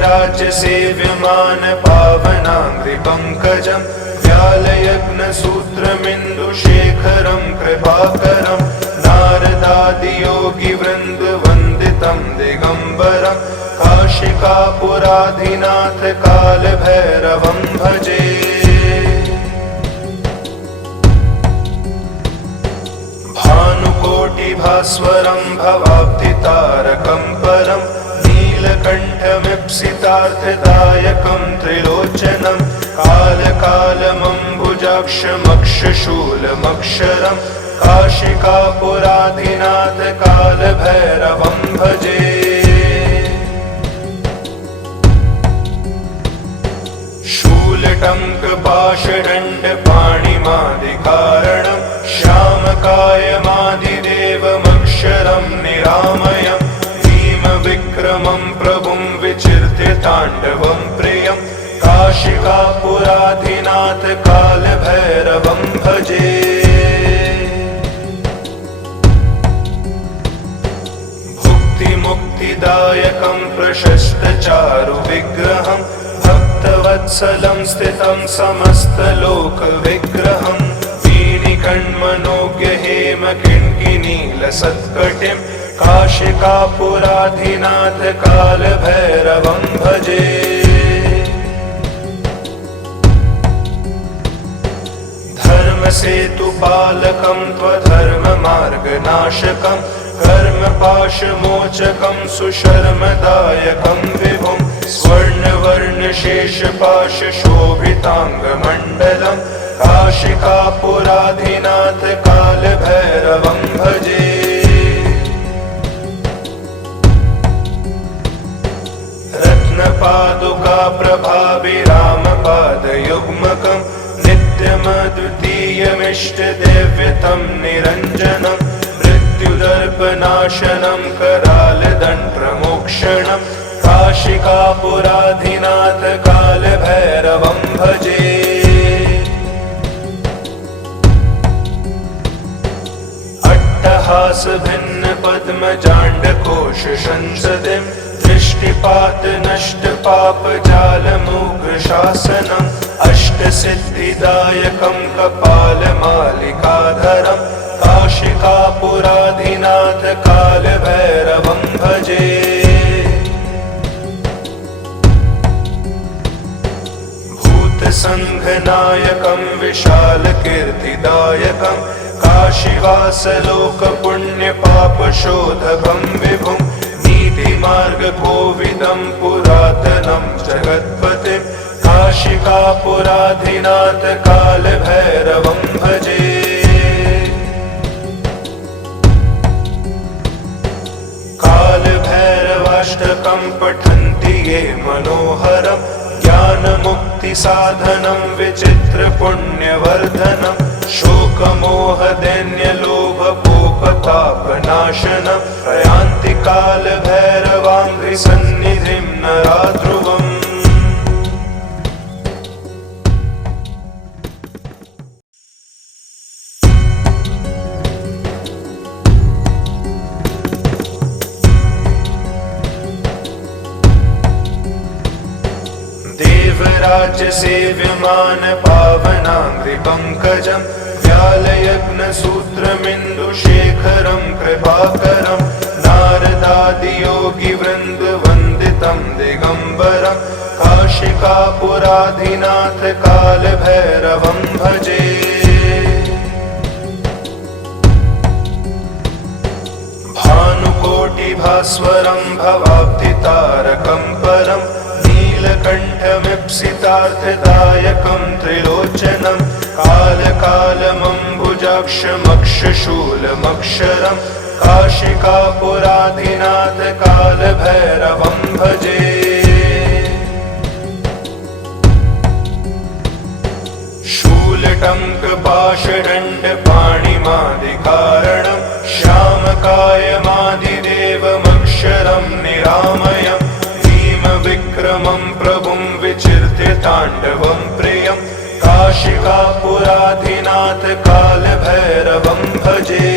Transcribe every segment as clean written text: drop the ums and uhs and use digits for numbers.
देवराज्य सेव्यमान पावनाङ्घ्रिपङ्कजं व्यालयग्नसूत्रमिन्दुशेखरं कृपाकरं नारदादियोगिवृन्दवन्दितं दिगम्बरं काशिकापुराधिनाथ कालभैरवं भजे। भानुकोटिभास्वरं भवाब्धितारकं परं नीलकण्ठमीप्सितार्थदायकं त्रिलोचनं कालकालमम्बुजाक्षमक्षशूलमक्षरं काशिकापुराधिनाथ कालभैरवं भजे। शूलटङ्कपाशदण्डपाणिमादिकारणं श्यामकायमादिदेवमक्षरं निरामयं भीमविक्रमं प्रभुं विचिर्त्य ताण्डवं प्रियं काशिकापुराधिनाथ कालभैरवं भजे। भुक्तिमुक्तिदायकं प्रशस्तचारुविग्रहं भक्तवत्सलं स्थितं समस्तलोकविग्रहं वीणिकण्मनोज्ञहेमकिङ्किनीलसत्कटिं काशिकापुराधिनाथ कालभैरवं भजे। धर्मसेतुपालकं त्वधर्ममार्गनाशकं कर्मपाशमोचकं सुशर्मदायकं विभुं स्वर्णवर्णशेषपाशशोभिताङ्गमण्डलं काशिकापुराधिनाथ कालभैरवं भजे। रत्नपादुकाप्रभाभिरामपादयुग्मकं नित्यमद्वितीयमिष्टदेव्यतं निरञ्जनं मृत्युदर्पनाशनं करालदण्डप्रमोक्षणं काशिकापुराधिनाथ कालभैरवं भजे। अट्टहासभिन्नपद्मजाण्डकोशसंसदिं दृष्टिपातनष्टपापजालमुग्रशासनम् अष्टसिद्धिदायकं कपालमालिकाधरं काशिकापुराधिनाथ कालभैरवं भजे। भूतसङ्घनायकं विशालकीर्तिदायकं काशीवासलोकपुण्यपापशोधकं विभुं नीतिमार्गकोविदं पुरातनं जगत्पतिं काशिकापुराधिनाथ कालभैरवं भजे। कालभैरवाष्टकं पठन्ति ये मनोहरं ज्ञानमुक्तिसाधनं विचित्रपुण्यवर्धनं शोकमोहदैन्यलोभपोपतापनाशनं प्रयान्ति कालभैरवाङ्घ्रिसन्निधिं नराध्रुवम्। देवराज्य सेव्यमान पावनाङ्घ्रिपङ्कजं व्यालयग्नसूत्रमिन्दुशेखरं कृपाकरं नारदादियोगिवृन्दवन्दितं दिगम्बरं काशिकापुराधिनाथ कालभैरवं भजे। भानुकोटिभास्वरं भवाब्धितारकं परं नीलकण्ठमीप्सितार्थदायकं त्रिलोचनं कालकालमम्बुजाक्षमक्षशूलमक्षरं काशिकापुराधिनाथ कालभैरवं भजे। शूलटङ्कपाशदण्डपाणिमादिकारणं श्यामकायमादिदेवमक्षरं निरामयं भीमविक्रमं प्रभुं विचिर्त्य ताण्डवं प्रियं काशिकापुराधिनाथ कालभैरवं भजे।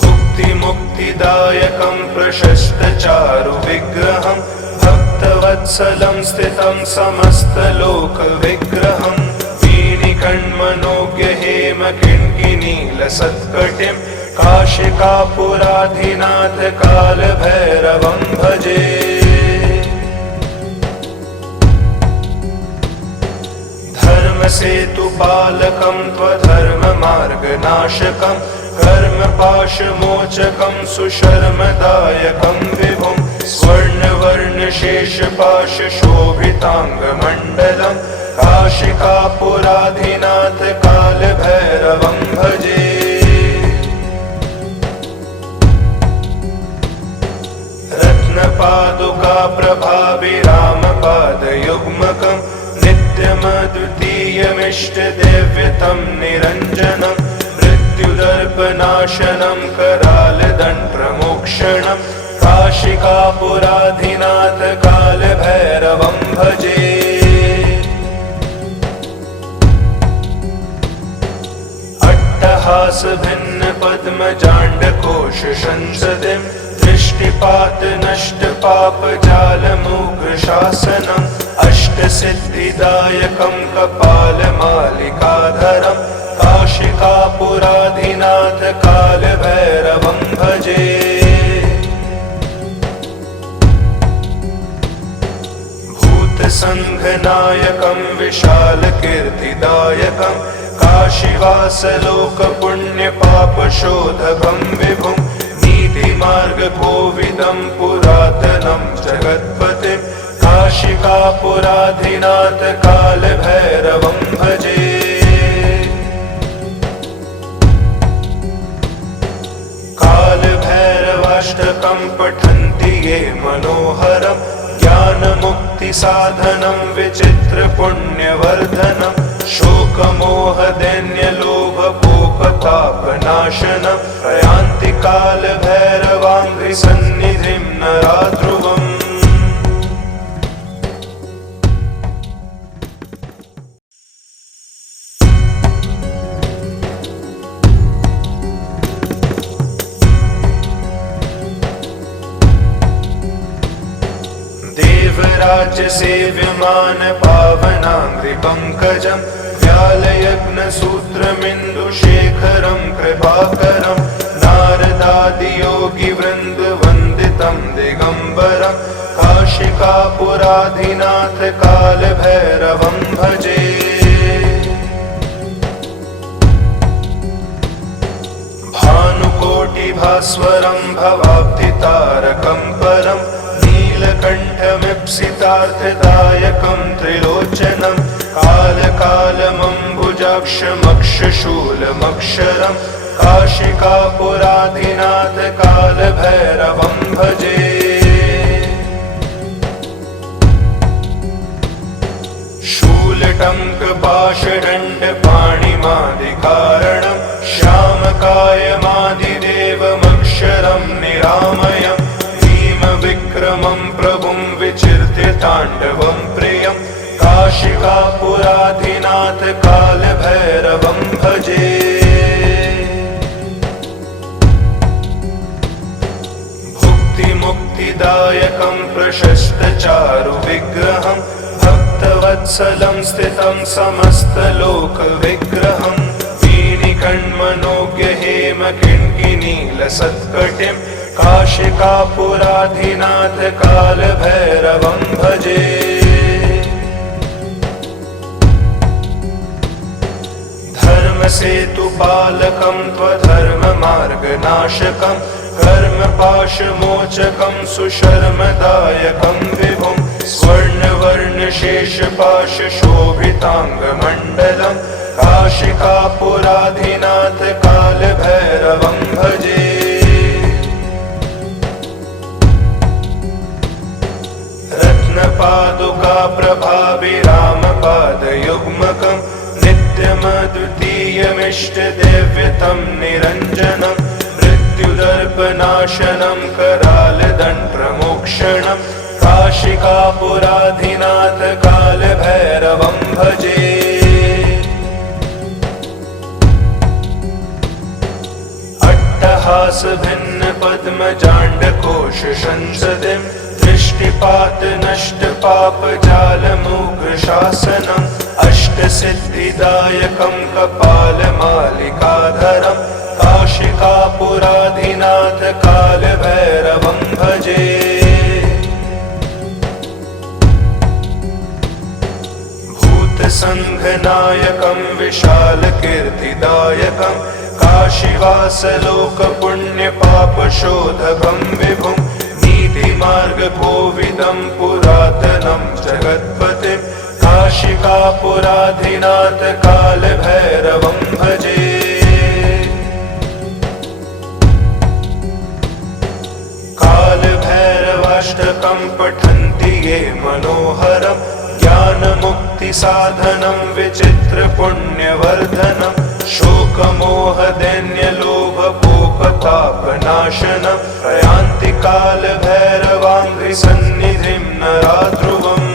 भुक्तिमुक्तिदायक विनायकं प्रशस्तचारु विग्रहं भक्तवत्सलं स्थितं समस्तलोकविग्रहं वीणिकण्मनोज्ञ हेमकिङ्किनीलसत्कटिं काशिकापुराधिनाथ कालभैरवं भजे। धर्मसेतुपालकं त्वधर्ममार्गनाशकं कर्मपाशमोचकं सुशर्मदायकं विभुं स्वर्णवर्णशेषपाशशोभिताङ्गमण्डलं काशिकापुराधिनाथ कालभैरवं भजे। रत्नपादुका प्रभाभिरामपादयुग्मकं नित्यमद्वितीयमिष्टदेव्यतं निरञ्जनं मृत्युदर्पनाशनं करालदण्डप्रमोक्षणं काशिकापुराधिनाथ कालभैरवं भजे। अट्टहासभिन्नपद्मजाण्डकोशसंसदिं दृष्टिपातनष्टपापजालमुग्रशासनम् अष्टसिद्धिदायकं कपालमालिकाधरं काशिकापुराधिनाथ कालभैरवं भजे। भूतसङ्घनायकं विशालकीर्तिदायकं काशीवासलोकपुण्यपापशोधकं विभुं नीतिमार्गकोविदं पुरातनं जगत्पतिं काशिकापुराधिनाथ कालभैरवं भजे। कालभैरवाष्टकं पठन्ति ये मनोहरं ज्ञानमुक्तिसाधनं विचित्रपुण्यवर्धनं शोकमोहदैन्यलोभकोपतापनाशनं प्रयान्ति कालभैरवाङ्घ्रिसन्निधिं नराध्रुवम्। देवराज्यसेव्यमान पावनाङ्घ्रिपङ्कजं व्यालयज्ञसूत्रमिन्दुशेखरं कृपाकरं नारदादियोगिवृन्दवन्दितं दिगम्बरं काशिकापुराधिनाथ कालभैरवं भजे। भानुकोटिभास्वरं भवाब्धितारकं परं नीलकण्ठमीप्सितार्थदायकं त्रिलोचनं कालकालमम्बुजाक्षमक्षशूलमक्षरं काशिकापुराधिनाथ कालभैरवं भजे। शूलटङ्कपाशदण्डपाणिमादिकारणं श्यामकायमादिदेवमक्षरं निरामयं भीमविक्रमं प्रभुं विचिर्त्य ताण्डवं प्रियं काशिकापुराधिनाथ कालभैरवं भजे। भुक्तिमुक्तिदायकं प्रशस्तचारु विग्रहं भक्तवत्सलं स्थितं समस्तलोकविग्रहं वीणिकण्मनोज्ञ हेमकिङ्किनीलसत्कटिं काशिकापुराधिनाथ कालभैरवं भजे। धर्मसेतुपालकं त्वधर्ममार्गनाशकं कर्मपाशमोचकं सुशर्मदायकं विभुं स्वर्णवर्णशेषपाशशोभिताङ्गमण्डलं काशिकापुराधिनाथ कालभैरवं भजे। रत्नपादुका प्रभाभिरामपादयुग्मकं नित्यमद्वितीयमिष्टदेव्यतं निरञ्जनं मृत्युदर्पनाशनं करालदण्डप्रमोक्षणं काशिकापुराधिनाथ कालभैरवं भजे। अट्टहासभिन्नपद्मजाण्ड दृष्टिपात नष्ट पाप जालमुग्रशासनम् अष्टसिद्धिदायकं कपालमालिकाधरम् काशिकापुराधिनाथ कालभैरवं भजे। भूतसङ्घनायकं विशालकीर्तिदायकं काशीवासलोकपुण्यपापशोधकं विभुं नीतिमार्गकोविदं पुरातनं जगत्पतिं काशिकापुराधिनाथ कालभैरवं भजे। कालभैरवाष्टकं पठन्ति ये मनोहरं ज्ञानमुक्तिसाधनं विचित्रपुण्यवर्धनं शोकमोहदैन्यलोभकोपतापनाशनं प्रयान्ति कालभैरवाङ्घ्रिसन्निधिं नरा ध्रुवम्।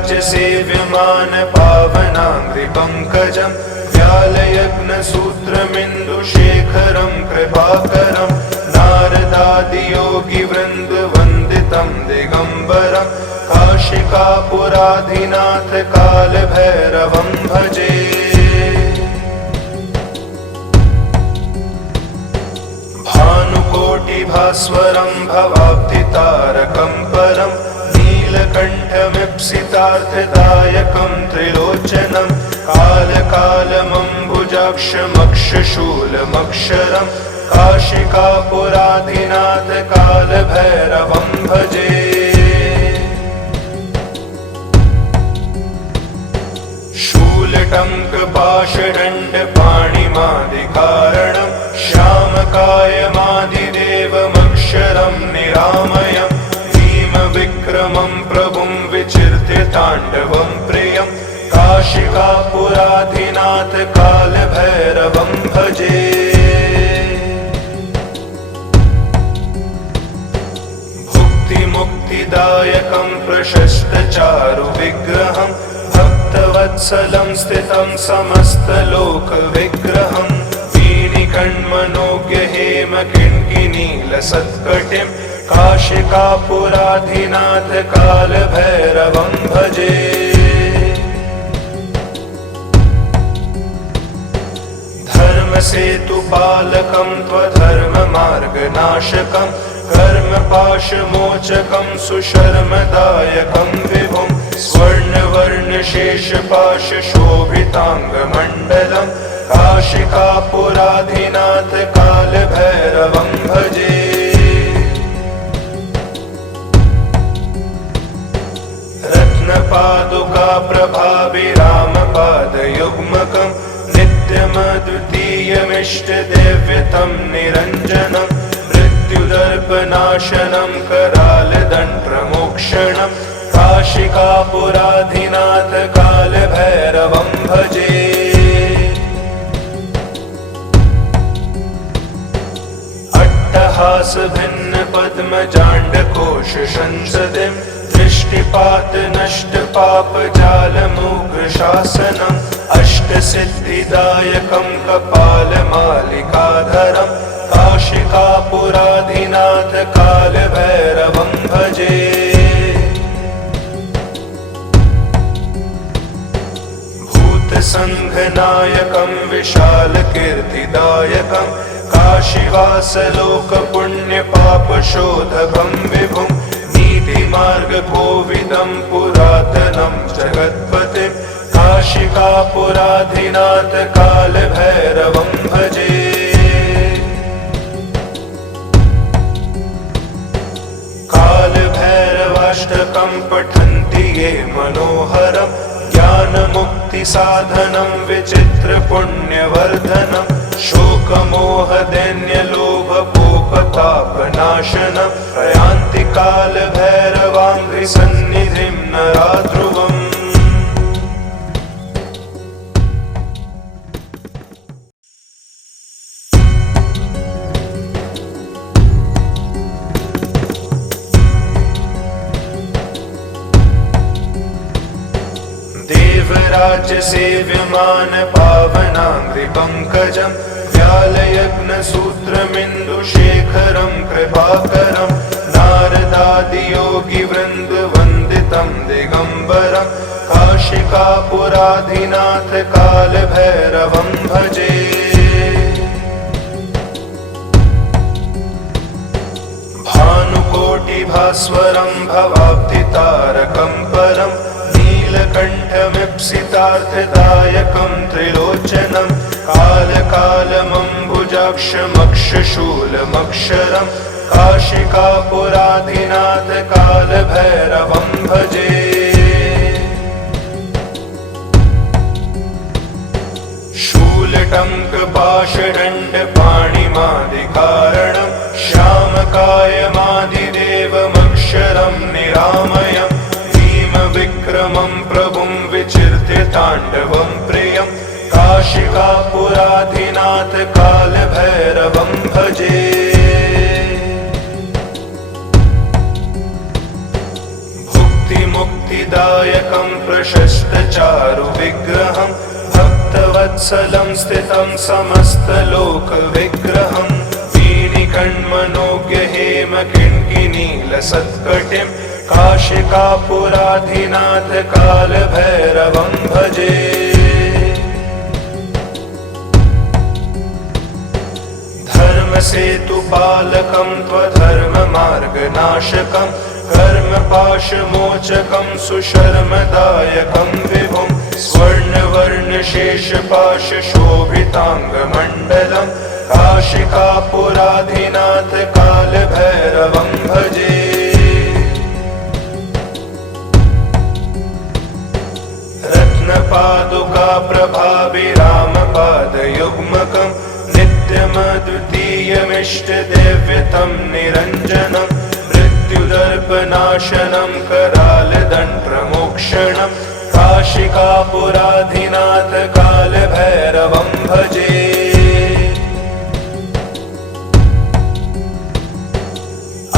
देवराज्यसेव्यमान पावनाङ्घ्रिपङ्कजं व्यालयग्नसूत्रमिन्दुशेखरं कृपाकरं नारदादियोगिवृन्दवन्दितं दिगम्बरं काशिकापुराधिनाथ कालभैरवं भजे। भानुकोटिभास्वरं भवाब्धितारकं परं नीलकण्ठमीप्सितार्थदायकं त्रिलोचनं कालकालमम्बुजाक्षमक्षशूलमक्षरं काशिकापुराधिनाथ कालभैरवं भजे। शूलटङ्कपाशदण्डपाणिमादिकारणं श्यामकायमादिदेवमक्षरं निरामयम् विक्रमं प्रभुं विचिर्त्य ताण्डवं प्रियं काशिकापुराधिनाथ कालभैरवं भजे। भुक्तिमुक्तिदायकं प्रशस्तचारुविग्रहं भक्तवत्सलं स्थितं समस्तलोकविग्रहं वीणिकण्मनोज्ञहेमकिङ्किनीलसत्कटिं काशिकापुराधिनाथ कालभैरवं भजे। धर्मसेतुपालकं त्वधर्ममार्गनाशकं कर्मपाशमोचकं सुशर्मदायकं विभुं स्वर्णवर्णशेषपाशशोभिताङ्गमण्डलं काशिकापुराधिनाथ कालभैरवं भजे। रत्नपादुका प्रभाभिरामपादयुग्मकं नित्यमद्वितीयमिष्टदेव्यतं निरञ्जनं मृत्युदर्पनाशनं करालदण्डमोक्षणं काशिकापुराधिनाथ कालभैरवं भजे। अट्टहासभिन्नपद्मजाण्डकोशसंसदिं दृष्टिपात नष्ट पाप जालमुग्रशासनम् अष्टसिद्धिदायकं कपालमालिकाधरं काशिकापुराधिनाथ कालभैरवं भजे। भूतसङ्घनायकं विशालकीर्तिदायकं काशीवासलोकपुण्यपापशोधकं विभुं नीतिमार्गकोविदं पुरातनं जगत्पतिं काशिकापुराधिनाथ कालभैरवं भजे। कालभैरवाष्टकं पठन्ति ये मनोहरं ज्ञानमुक्तिसाधनं विचित्रपुण्यवर्धनं शोकमोहदैन्यलोभकोपतापनाशनं प्रयान्ति कालभैरवाङ्घ्रिसन्निधिं नरा ध्रुवम्। देवराज्य सेव्यमान पावनाङ्घ्रिपङ्कजम् व्यालयग्नसूत्रमिन्दुशेखरं कृपाकरं नारदादियोगिवृन्दवन्दितं दिगम्बरं काशिकापुराधिनाथ कालभैरवं भजे। भानुकोटिभास्वरं भवाब्धितारकं परं नीलकण्ठमीप्सितार्थदायकं त्रिलोचनं कालकालमम्बुजाक्षमक्षशूलमक्षरं काशिकापुराधिनाथ कालभैरवं भजे। शूलटङ्कपाशदण्डपाणिमादिकारणं श्यामकायमादिदेवमक्षरं निरामयं भीमविक्रमं प्रभुं विचिर्त्य ताण्डवं प्रियं काशिकापुराधिनाथ कालभैरवं भजे। भुक्तिमुक्तिदायकं प्रशस्तचारुविग्रहं भक्तवत्सलं स्थितं समस्तलोकविग्रहं वीणिकण्मनोज्ञहेमकिङ्किनीलसत्कटिं काशिकापुराधिनाथ कालभैरवं भजे। धर्मसेतुपालकं त्वधर्ममार्गनाशकं कर्मपाशमोचकं सुशर्मदायकं विभुं स्वर्णवर्णशेषपाशशोभिताङ्गमण्डलं काशिकापुराधिनाथ कालभैरवं भजे। रत्नपादुकाप्रभाभिरामपादयुग्मकं नित्यमद्वितीयमिष्टदेव्यतं निरञ्जनं मृत्युदर्पनाशनं करालदण्डमोक्षणं काशिकापुराधिनाथ कालभैरवं भजे।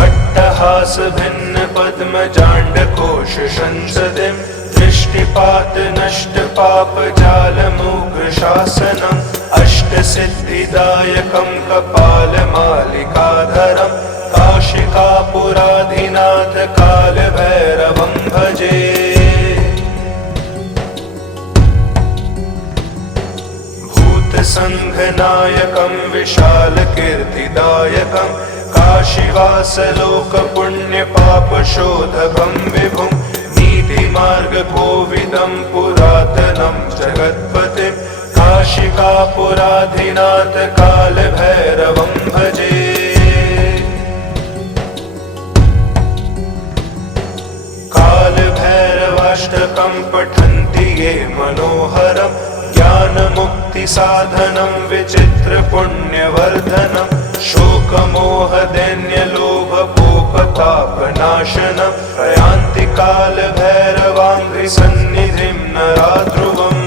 अट्टहासभिन्नपद्मजाण्डकोशसंसदिं दृष्टिपातनष्टपापजालमुग्रशासनम् अष्टसिद्धिदायकं कपालमालिकाधरं काशिकापुराधिनाथ कालभैरवं भजे। भूतसङ्घनायकं विशालकीर्तिदायकं काशीवासलोकपुण्यपापशोधकं विभुं नीतिमार्गकोविदं पुरातनं जगत्पतिं काशिकापुराधिनाथ कालभैरवं भजे। कालभैरवाष्टकं पठन्ति ये मनोहरं ज्ञानमुक्तिसाधनं विचित्रपुण्यवर्धनं शोकमोहदैन्यलोभकोपतापनाशनं प्रयान्ति कालभैरवाङ्घ्रिसन्निधिं नरा ध्रुवम्।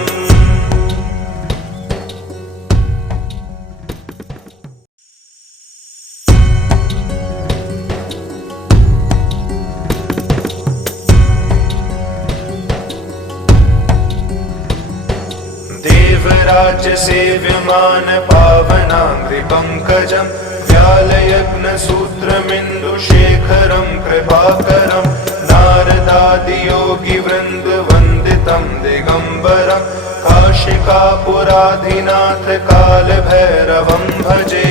देवराज्य सेव्यमान पावनाङ्घ्रिपङ्कजं व्यालयग्नसूत्रमिन्दुशेखरं कृपाकरं नारदादियोगिवृन्दवन्दितं दिगम्बरं काशिकापुराधिनाथ कालभैरवं भजे।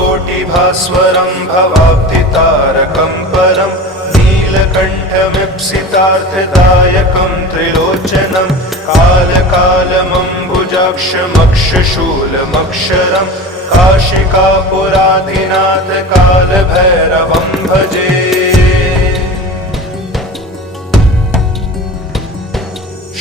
भानुकोटिभास्वरं भवाब्धितारकं परं नीलकण्ठमीप्सितार्थदायकं त्रिलोचनं कालकालमम्बुजाक्षमक्षशूलमक्षरं काशिकापुराधिनाथ कालभैरवं भजे।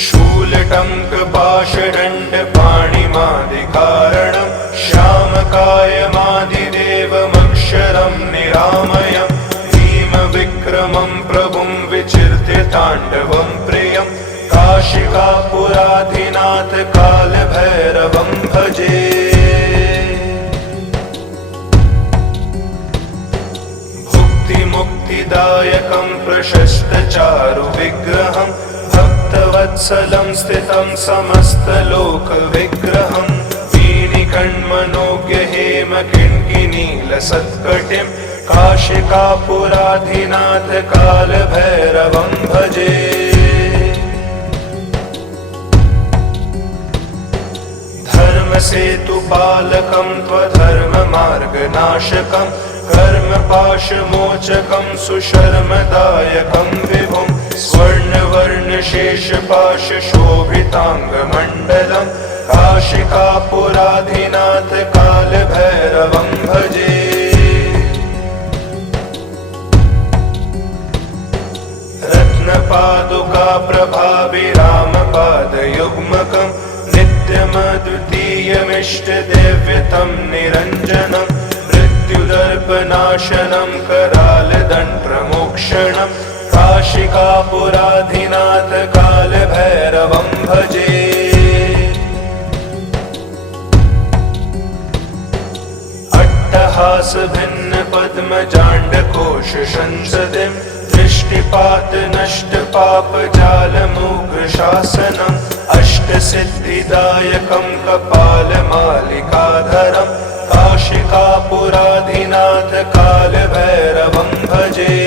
शूलटङ्कपाशदण्डपाणिमादिकारणं श्यामकायमादिदेवमक्षरं निरामयं भीमविक्रमं प्रभुं विचिर्त्य ताण्डवं प्रियं काशिकापुराधिनाथ कालभैरवं भजे। मुक्तिदायकं प्रशस्तचारु विग्रहं भक्तवत्सलं स्थितं समस्तलोकविग्रहं वीणिकण्मनोज्ञ हेमकिङ्किनीलसत्कटिं काशिकापुराधिनाथ कालभैरवं भजे। धर्मसेतुपालकं त्वधर्ममार्गनाशकं कर्मपाशमोचकं सुशर्मदायकं विभुं स्वर्णवर्णशेषपाशशोभिताङ्गमण्डलं काशिकापुराधिनाथ कालभैरवं भजे। रत्नपादुका प्रभाभिरामपादयुग्मकं नित्यमद्वितीयमिष्टदेव्यतं निरञ्जनं मृत्युदर्पनाशनं करालदण्डप्रमोक्षणं काशिकापुराधिनाथ कालभैरवं भजे। अट्टहासभिन्नपद्मजाण्डकोशसंसदिं दृष्टिपातनष्टपापजालमुग्रशासनम् अष्टसिद्धिदायकं कपालमालिकाधरं काशिकापुराधिनाथ कालभैरवं भजे।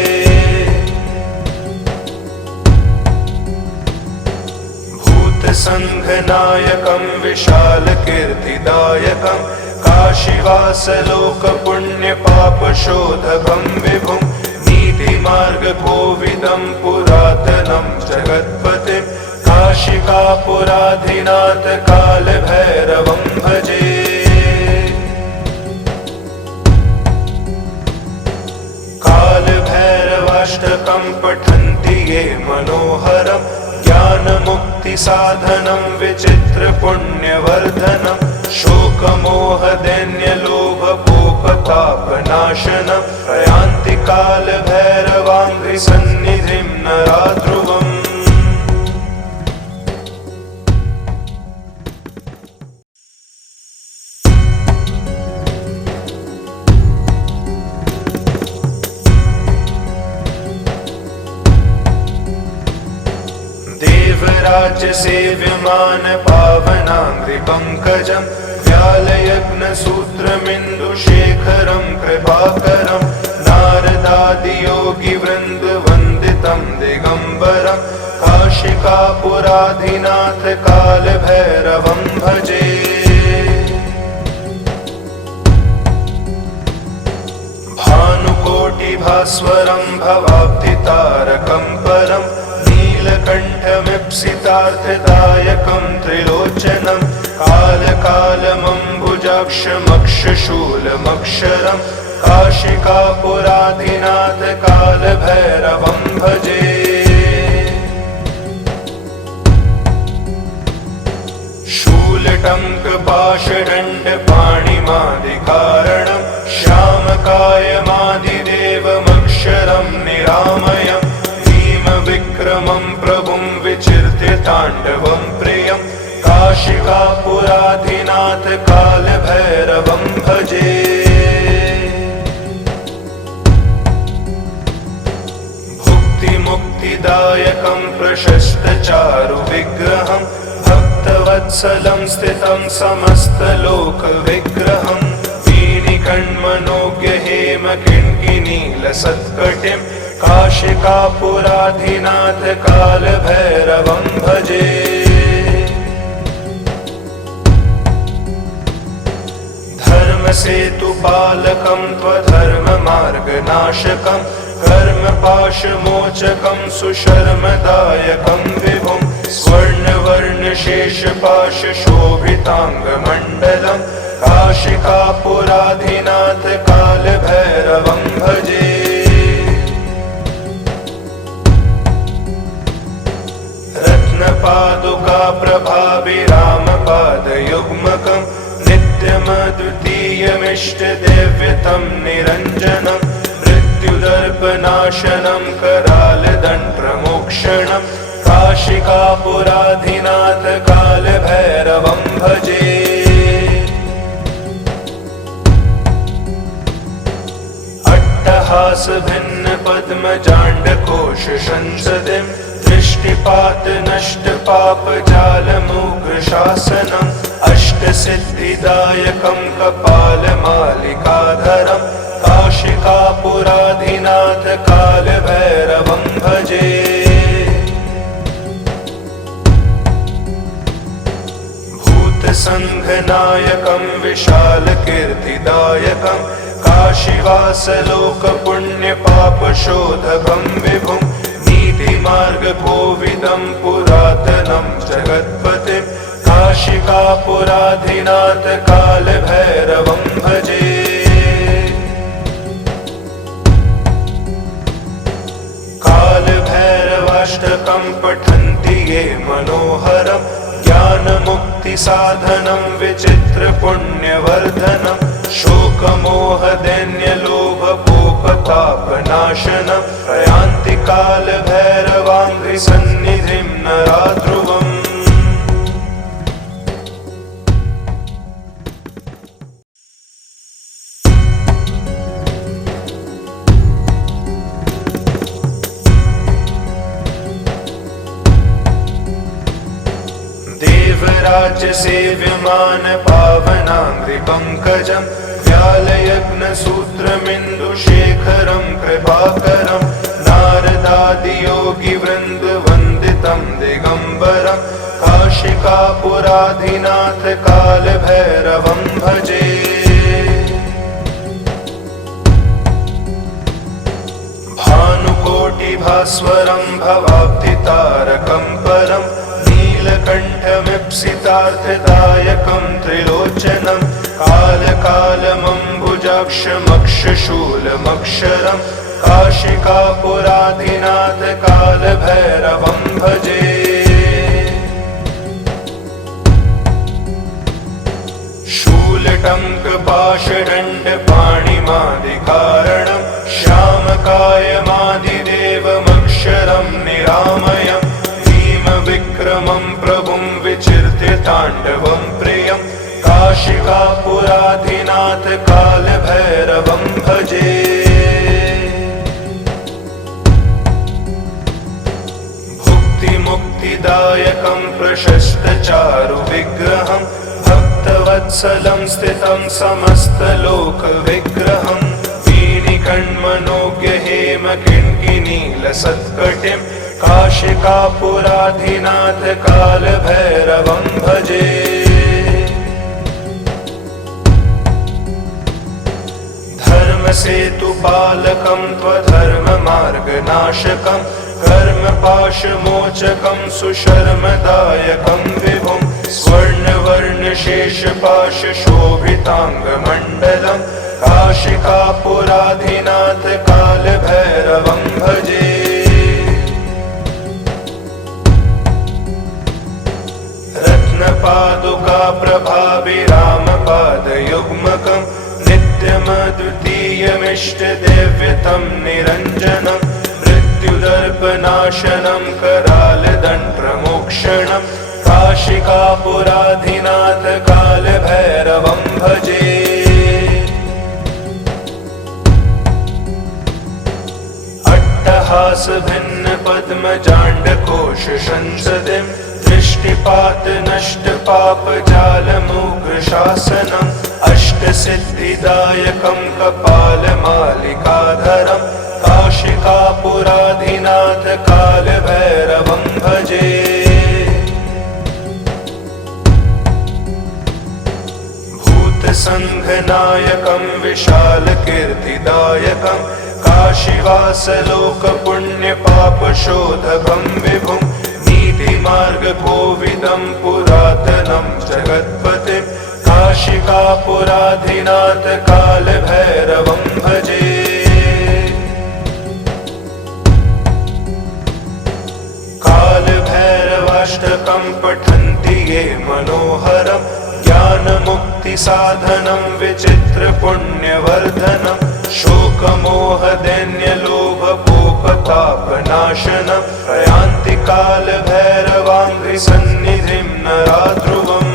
भूतसङ्घनायकं विशालकीर्तिदायकं काशीवासलोकपुण्यपापशोधकं विभुं नीतिमार्गकोविदं पुरातनं जगत्पतिं काशिकापुराधिनाथ कालभैरवं भजे। कालभैरवाष्टकं पठन्ति ये मनोहरं ज्ञानमुक्तिसाधनं विचित्रपुण्यवर्धनं शोकमोहदैन्यलोभकोपतापनाशनं प्रयान्ति कालभैरवाङ्घ्रिसन्निधिं नरा ध्रुवम्। देवराज्यसेव्यमान पावनाङ्घ्रिपङ्कजं व्यालयज्ञसूत्रमिन्दुशेखरं कृपाकरं नारदादियोगिवृन्दवन्दितं दिगम्बरं काशिकापुराधिनाथ कालभैरवं भजे। भानुकोटिभास्वरं भवाब्धितारकं परं नीलकण्ठमीप्सितार्थदायकं त्रिलोचनं कालकालमम्बुजाक्षमक्षशूलमक्षरं काशिकापुराधिनाथ कालभैरवं भजे। शूलटङ्कपाशदण्डपाणिमादिकारणं श्यामकायमादिदेवमक्षरं निरामयं भीमविक्रमं प्रभुं विचिर्त्य ताण्डवं प्रियं काशिकापुराधिनाथ कालभैरवं भजे। भुक्तिमुक्तिदायकं प्रशस्तचारु विग्रहं भक्तवत्सलं स्थितं समस्तलोकविग्रहं वीणिकण्मनोज्ञ हेमकिङ्किनीलसत्कटिं काशिकापुराधिनाथ कालभैरवं भजे। धर्मसेतुपालकं त्वधर्ममार्गनाशकं कर्मपाशमोचकं सुशर्मदायकं विभुं स्वर्णवर्णशेषपाशशोभिताङ्गमण्डलं काशिकापुराधिनाथ कालभैरवं भजे। रत्नपादुका प्रभाभिरामपादयुग्मकं नित्यमद्वितीयमिष्टदेव्यतं निरञ्जनं मृत्युदर्पनाशनं करालदण्डप्रमोक्षणं काशिकापुराधिनाथ कालभैरवं भजे। अट्टहास भिन्न पद्मजाण्डकोश संसदिं दृष्टिपात नष्ट पाप जालमुग्र शासनम् अष्टसिद्धिदायकं कपालमालिकाधरं काशिकापुराधिनाथ कालभैरवं भजे। भूतसङ्घनायकं विशालकीर्तिदायकं काशीवासलोकपुण्यपापशोधकं विभुं नीतिमार्गकोविदं पुरातनं जगत्पतिं काशिकापुराधिनाथ कालभैरवं भजे। कालभैरवाष्टकं पठन्ति ये मनोहरं ज्ञानमुक्तिसाधनं विचित्रपुण्यवर्धनं शोकमोहदैन्यलोभकोपतापनाशनं प्रयान्ति कालभैरवाङ्घ्रिसन्निधिं नरा ध्रुवम्। देवराज्यसेव्यमान पावनाङ्घ्रिपङ्कजं व्यालयग्नसूत्रमिन्दुशेखरं कृपाकरं नारदादियोगिवृन्दवन्दितं दिगम्बरं काशिकापुराधिनाथ कालभैरवं भजे। भानुकोटिभास्वरं भवाब्धितारकं परं नीलकण्ठमीप्सितार्थदायकं त्रिलोचनं कालकालमम्बुजाक्षमक्षशूलमक्षरं काशिकापुराधिनाथ कालभैरवं भजे। शूलटङ्कपाशदण्डपाणिमादिकारणं श्यामकायमादिदेवमक्षरं निरामयम् विक्रमं प्रभुं विचिर्त्य ताण्डवं प्रियं काशिकापुराधिनाथ कालभैरवं भजे। भुक्तिमुक्तिदायकं प्रशस्तचारुविग्रहं भक्तवत्सलं स्थितं समस्तलोकविग्रहं वीणिकण्मनोज्ञहेमकिङ्किनीलसत्कटिं काशिकापुराधिनाथ कालभैरवं भजे। धर्मसेतुपालकं त्वधर्ममार्गनाशकं कर्मपाशमोचकं सुशर्मदायकं विभुं स्वर्णवर्णशेषपाशशोभिताङ्गमण्डलं काशिकापुराधिनाथ कालभैरवं भजे। रत्नपादुका प्रभाभिरामपादयुग्मकं नित्यमद्वितीयमिष्टदेव्यतं निरञ्जनं मृत्युदर्पनाशनं करालदण्डमोक्षणं काशिकापुराधिनाथ कालभैरवं भजे। अट्टहास भिन्न पद्मजाण्डकोश संसदिं दृष्टिपात नष्ट पाप जालमुग्र शासनम् अष्टसिद्धिदायकं कपालमालिकाधरं काशिकापुराधिनाथ कालभैरवं भजे। भूतसङ्घनायकं विशालकीर्तिदायकं काशीवासलोकपुण्यपापशोधकं विभुं नीतिमार्गकोविदं पुरातनं जगत्पतिं काशिकापुराधिनाथ कालभैरवं भजे। कालभैरवाष्टकं पठन्ति ये मनोहरं ज्ञानमुक्तिसाधनं विचित्रपुण्यवर्धनं शोकमोहदैन्यलोभकोपतापनाशनं प्रयान्ति कालभैरवाङ्घ्रिसन्निधिं नरा ध्रुवम्।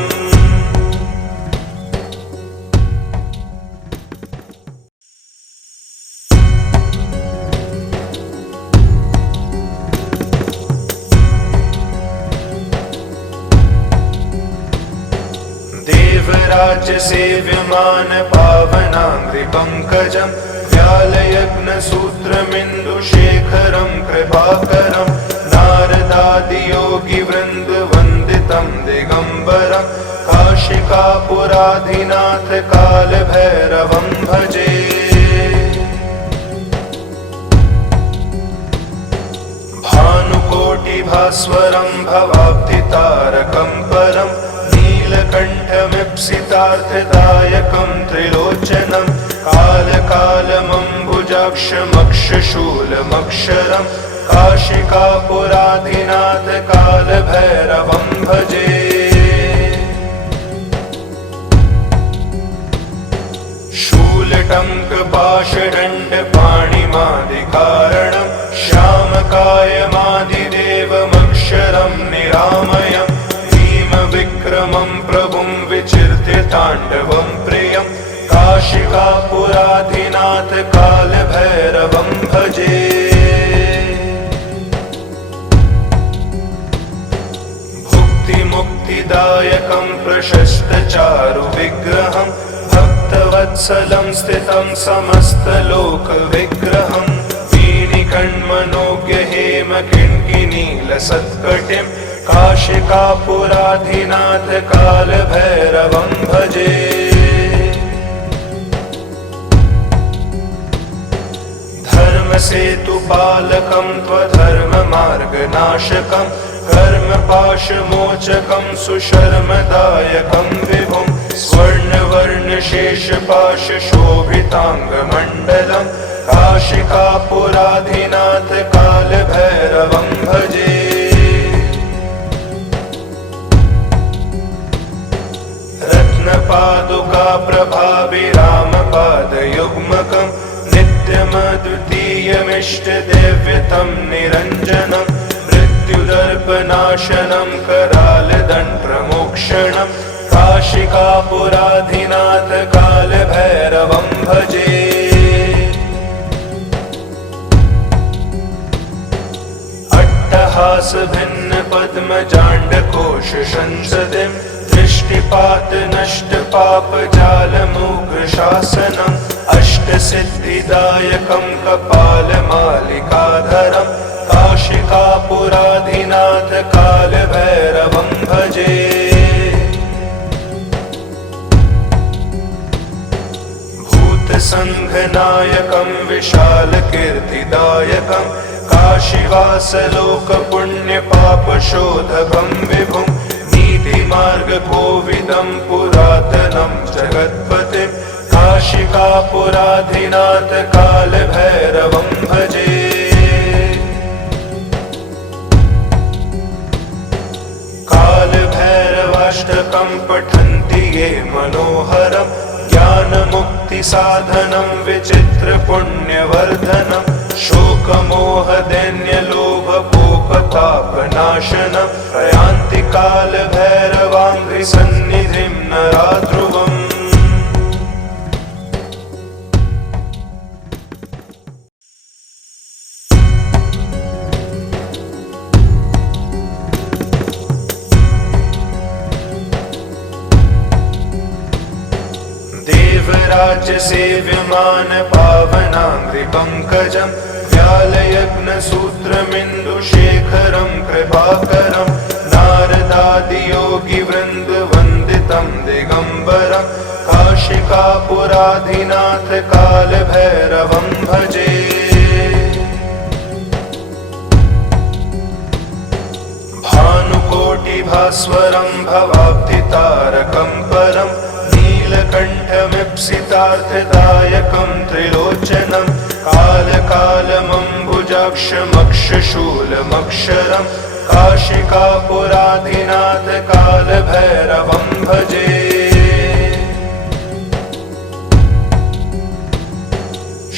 देवराज्यसेव्यमान पावनाङ्घ्रिपङ्कजं व्यालयग्नसूत्रमिन्दुशेखरं कृपाकरं नारदादियोगिवृन्दवन्दितं दिगम्बरं काशिकापुराधिनाथ कालभैरवं भजे। भानुकोटिभास्वरं भवाब्धितारकं परं नीलकण्ठमीप्सितार्थदायकं त्रिलोचनं कालकालमम्बुजाक्षमक्षशूलमक्षरं काशिकापुराधिनाथ कालभैरवं भजे। शूलटङ्कपाशदण्डपाणिमादिकारणं श्यामकायमादिदेवमक्षरं निरामयं भीमविक्रमं प्रभुं विचिर्त्य ताण्डवं प्रियं काशिकापुराधिनाथ कालभैरवं भजे। भुक्तिमुक्तिदायकं प्रशस्तचारुविग्रहं भक्तवत्सलं स्थितं समस्तलोकविग्रहं वीणिकण्मनोज्ञहेमकिङ्किनीलसत्कटिं काशिकापुराधिनाथ कालभैरवं भजे। धर्मसेतुपालकं त्वधर्ममार्गनाशकं कर्मपाशमोचकं सुशर्मदायकं विभुं स्वर्णवर्णशेषपाशशोभिताङ्गमण्डलं काशिकापुराधिनाथ कालभैरवं भजे। रत्नपादुकाप्रभाभिरामपादयुग्मकं नित्यमद्वितीयमिष्टदेव्यतं निरञ्जनं मृत्युदर्पनाशनं करालदण्डप्रमोक्षणं काशिकापुराधिनाथ कालभैरवं भजे। अट्टहासभिन्नपद्मजाण्डकोशसंसदिं दृष्टिपातनष्टपापजालमुग्रशासनम् अष्टसिद्धिदायकं कपालमालिकाधरं काशिकापुराधिनाथ कालभैरवं भजे। भूतसङ्घनायकं विशालकीर्तिदायकं काशीवासलोकपुण्यपापशोधकं विभुं नीतिमार्गकोविदं पुरातनं जगत्पतिं काशिकापुराधिनाथ कालभैरवं भजे। कालभैरवाष्टकं पठन्ति ये मनोहरं ज्ञानमुक्तिसाधनं विचित्रपुण्यवर्धनं शोकमोहदैन्यलोभकोपतापनाशनं प्रयान्ति कालभैरवाङ्घ्रिसन्निधिं नरा ध्रुवम्। देवराज्यसेव्यमान पावनाङ्घ्रिपङ्कजं व्यालयग्नसूत्रमिन्दुशेखरं कृपाकरं नारदादियोगिवृन्दवन्दितं दिगम्बरं काशिकापुराधिनाथ कालभैरवं भजे। भानुकोटिभास्वरं भवाब्धितारकं परं नीलकण्ठमीप्सितार्थदायकं त्रिलोचनं कालकालमम्बुजाक्षमक्षशूलमक्षरं काशिकापुराधिनाथ कालभैरवं भजे।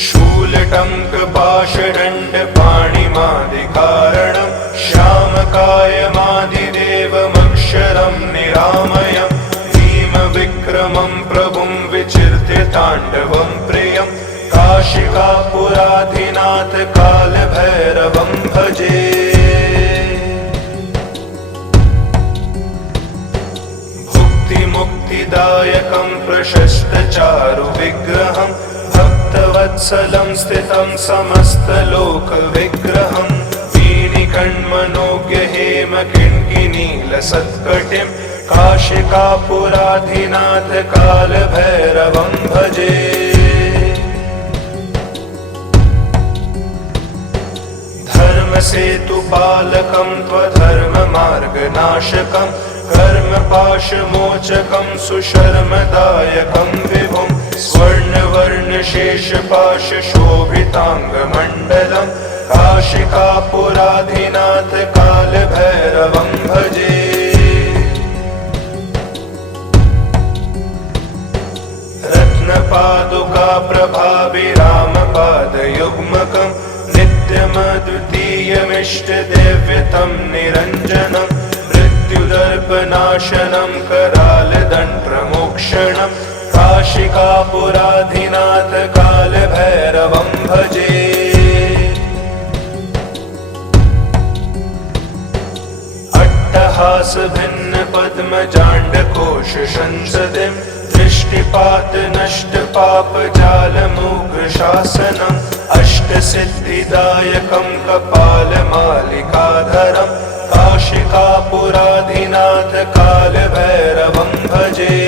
शूलटङ्कपाशदण्डपाणिमादिकारणं श्यामकायमादिदेवमक्षरं निरामयं भीमविक्रमं प्रभुं विचिर्त्य ताण्डवं प्रियं काशिकापुराधिनाथ कालभैरवं भजे। भुक्तिमुक्तिदायक विनायकं प्रशस्तचारु विग्रहं भक्तवत्सलं स्थितं समस्तलोकविग्रहं वीणिकण्मनोज्ञ हेमकिङ्किनीलसत्कटिं काशिकापुराधिनाथ कालभैरवं भजे। धर्मसेतुपालकं त्वधर्ममार्गनाशकं कर्मपाशमोचकं सुशर्मदायकं विभुं स्वर्णवर्णशेषपाशशोभिताङ्गमण्डलं काशिकापुराधिनाथ कालभैरवं भजे। रत्नपादुका प्रभाभिरामपादयुग्मकं नित्यमद्वितीयमिष्टदेव्यतं निरञ्जनं मृत्युदर्पनाशनं करालदण्डप्रमोक्षणं काशिकापुराधिनाथ कालभैरवं भजे। अट्टहासभिन्नपद्मजाण्डकोशसंसदिं दृष्टिपातनष्टपापजालमुग्रशासनम् अष्टसिद्धिदायकं कपालमालिकाधरं काशिकापुराधिनाथ कालभैरवं भजे।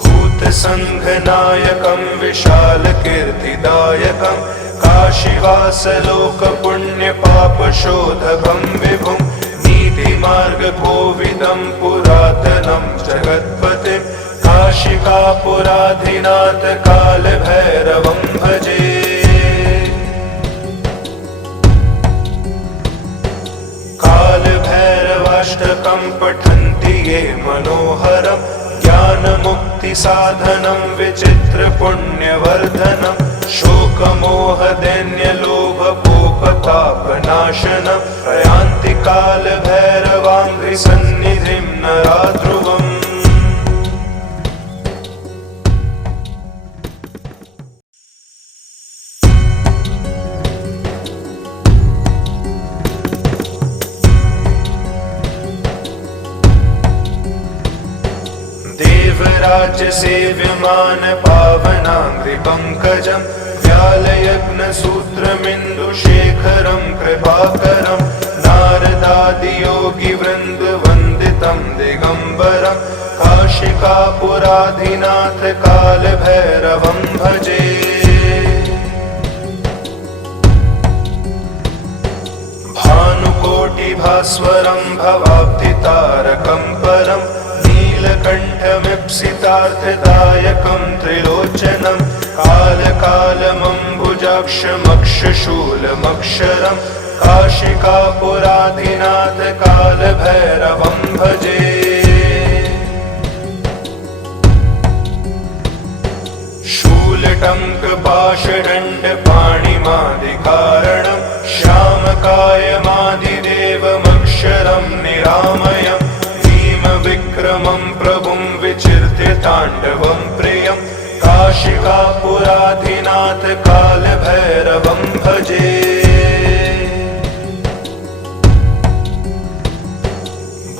भूतसङ्घनायकं विशालकीर्तिदायकं काशीवासलोकपुण्यपापशोधकं विभुं नीतिमार्गकोविदं पुरातनं जगत्पतिं काशिकापुराधिनाथ कालभैरवं भजे। कालभैरवाष्टकं पठन्ति ये मनोहरं ज्ञानमुक्तिसाधनं विचित्रपुण्यवर्धनं शोकमोहदैन्यलोभकोपतापनाशनं प्रयान्ति कालभैरवाङ्घ्रिसन्निधिं नराध्रुवम्। देवराज्यसेव्यमान पावनाङ्घ्रिपङ्कजं व्यालयज्ञसूत्रमिन्दुशेखरं कृपाकरं नारदादियोगिवृन्दवन्दितं दिगम्बरं काशिकापुराधिनाथ कालभैरवं भजे। भानुकोटिभास्वरं भवाब्धितारकं परं नीलकण्ठमीप्सितार्थदायकं त्रिलोचनं कालकालमम्बुजाक्षमक्षशूलमक्षरं काशिकापुराधिनाथ कालभैरवं भजे। शूलटङ्कपाशदण्डपाणिमादिकारणं श्यामकायमादिदेवमक्षरं निरामयं भीमविक्रमं प्रभुं विचिर्त्य ताण्डवं प्रियं काशिकापुराधिनाथ कालभैरवं भजे।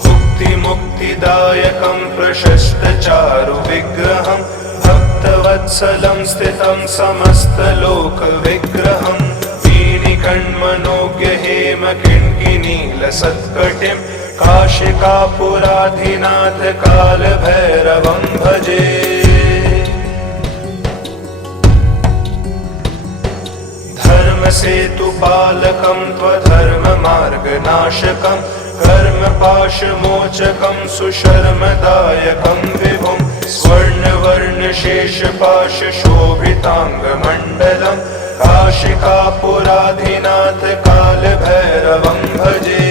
भुक्तिमुक्तिदायकं प्रशस्तचारु विग्रहं भक्तवत्सलं स्थितं समस्तलोकविग्रहं वीणिकण्मनोज्ञ हेमकिङ्किनीलसत्कटिं काशिकापुराधिनाथ कालभैरवं भजे। धर्मसेतुपालकं त्वधर्ममार्गनाशकं कर्मपाशमोचकं सुशर्मदायकं विभुं स्वर्णवर्णशेषपाशशोभिताङ्गमण्डलं काशिकापुराधिनाथ कालभैरवं भजे।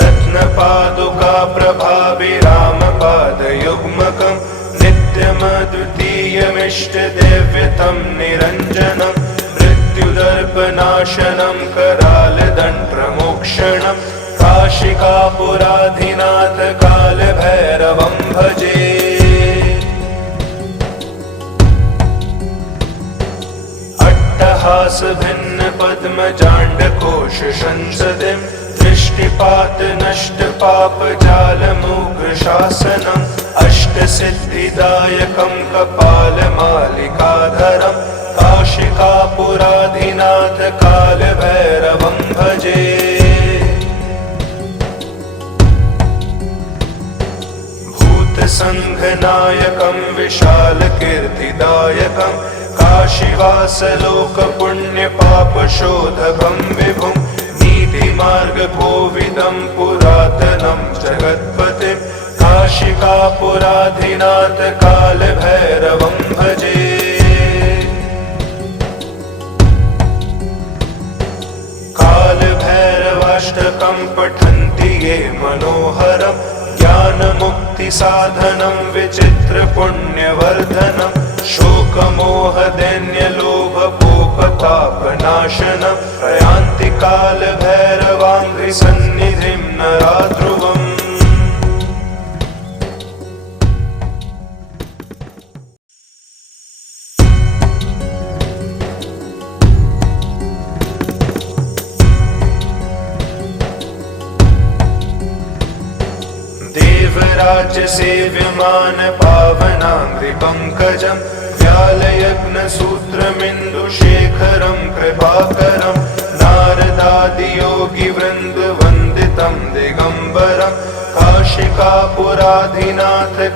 रत्नपादुका प्रभाभिरामपादयुग्मकं नित्यमद्वितीयमिष्टदेव्यतं निरञ्जनं मृत्युदर्पनाशनं करालदण्डप्रमोक्षणं काशिकापुराधिनाथ कालभैरवं भजे। अट्टहासभिन्न पद्मजाण्डकोश संसदिं दृष्टिपात नष्ट पाप जालमुग्रशासनम् अष्टसिद्धिदायकं कपालमालिकाधरं काशिकापुराधिनाथ कालभैरवं भजे। भूतसङ्घनायकं विशालकीर्तिदायकं काशीवासलोकपुण्यपापशोधकं विभुं नीतिमार्गकोविदं पुरातनं जगत्पतिं काशिकापुराधिनाथ कालभैरवं भजे। कालभैरवाष्टकं पठन्ति ये मनोहरं ज्ञानमुक्तिसाधनं विचित्रपुण्यवर्धनं शोकमोहदैन्यलोभकोपतापनाशनं प्रयान्ति कालभैरवाङ्घ्रिसन्निधिं नरा ध्रुवम्। देवराज्यसेव्यमान पावनाङ्घ्रिपङ्कजं व्यालयग्नसूत्रमिन्दुशेखरं कृपाकरं नारदादियोगिवृन्दवन्दितं दिगम्बरं काशिकापुराधिनाथ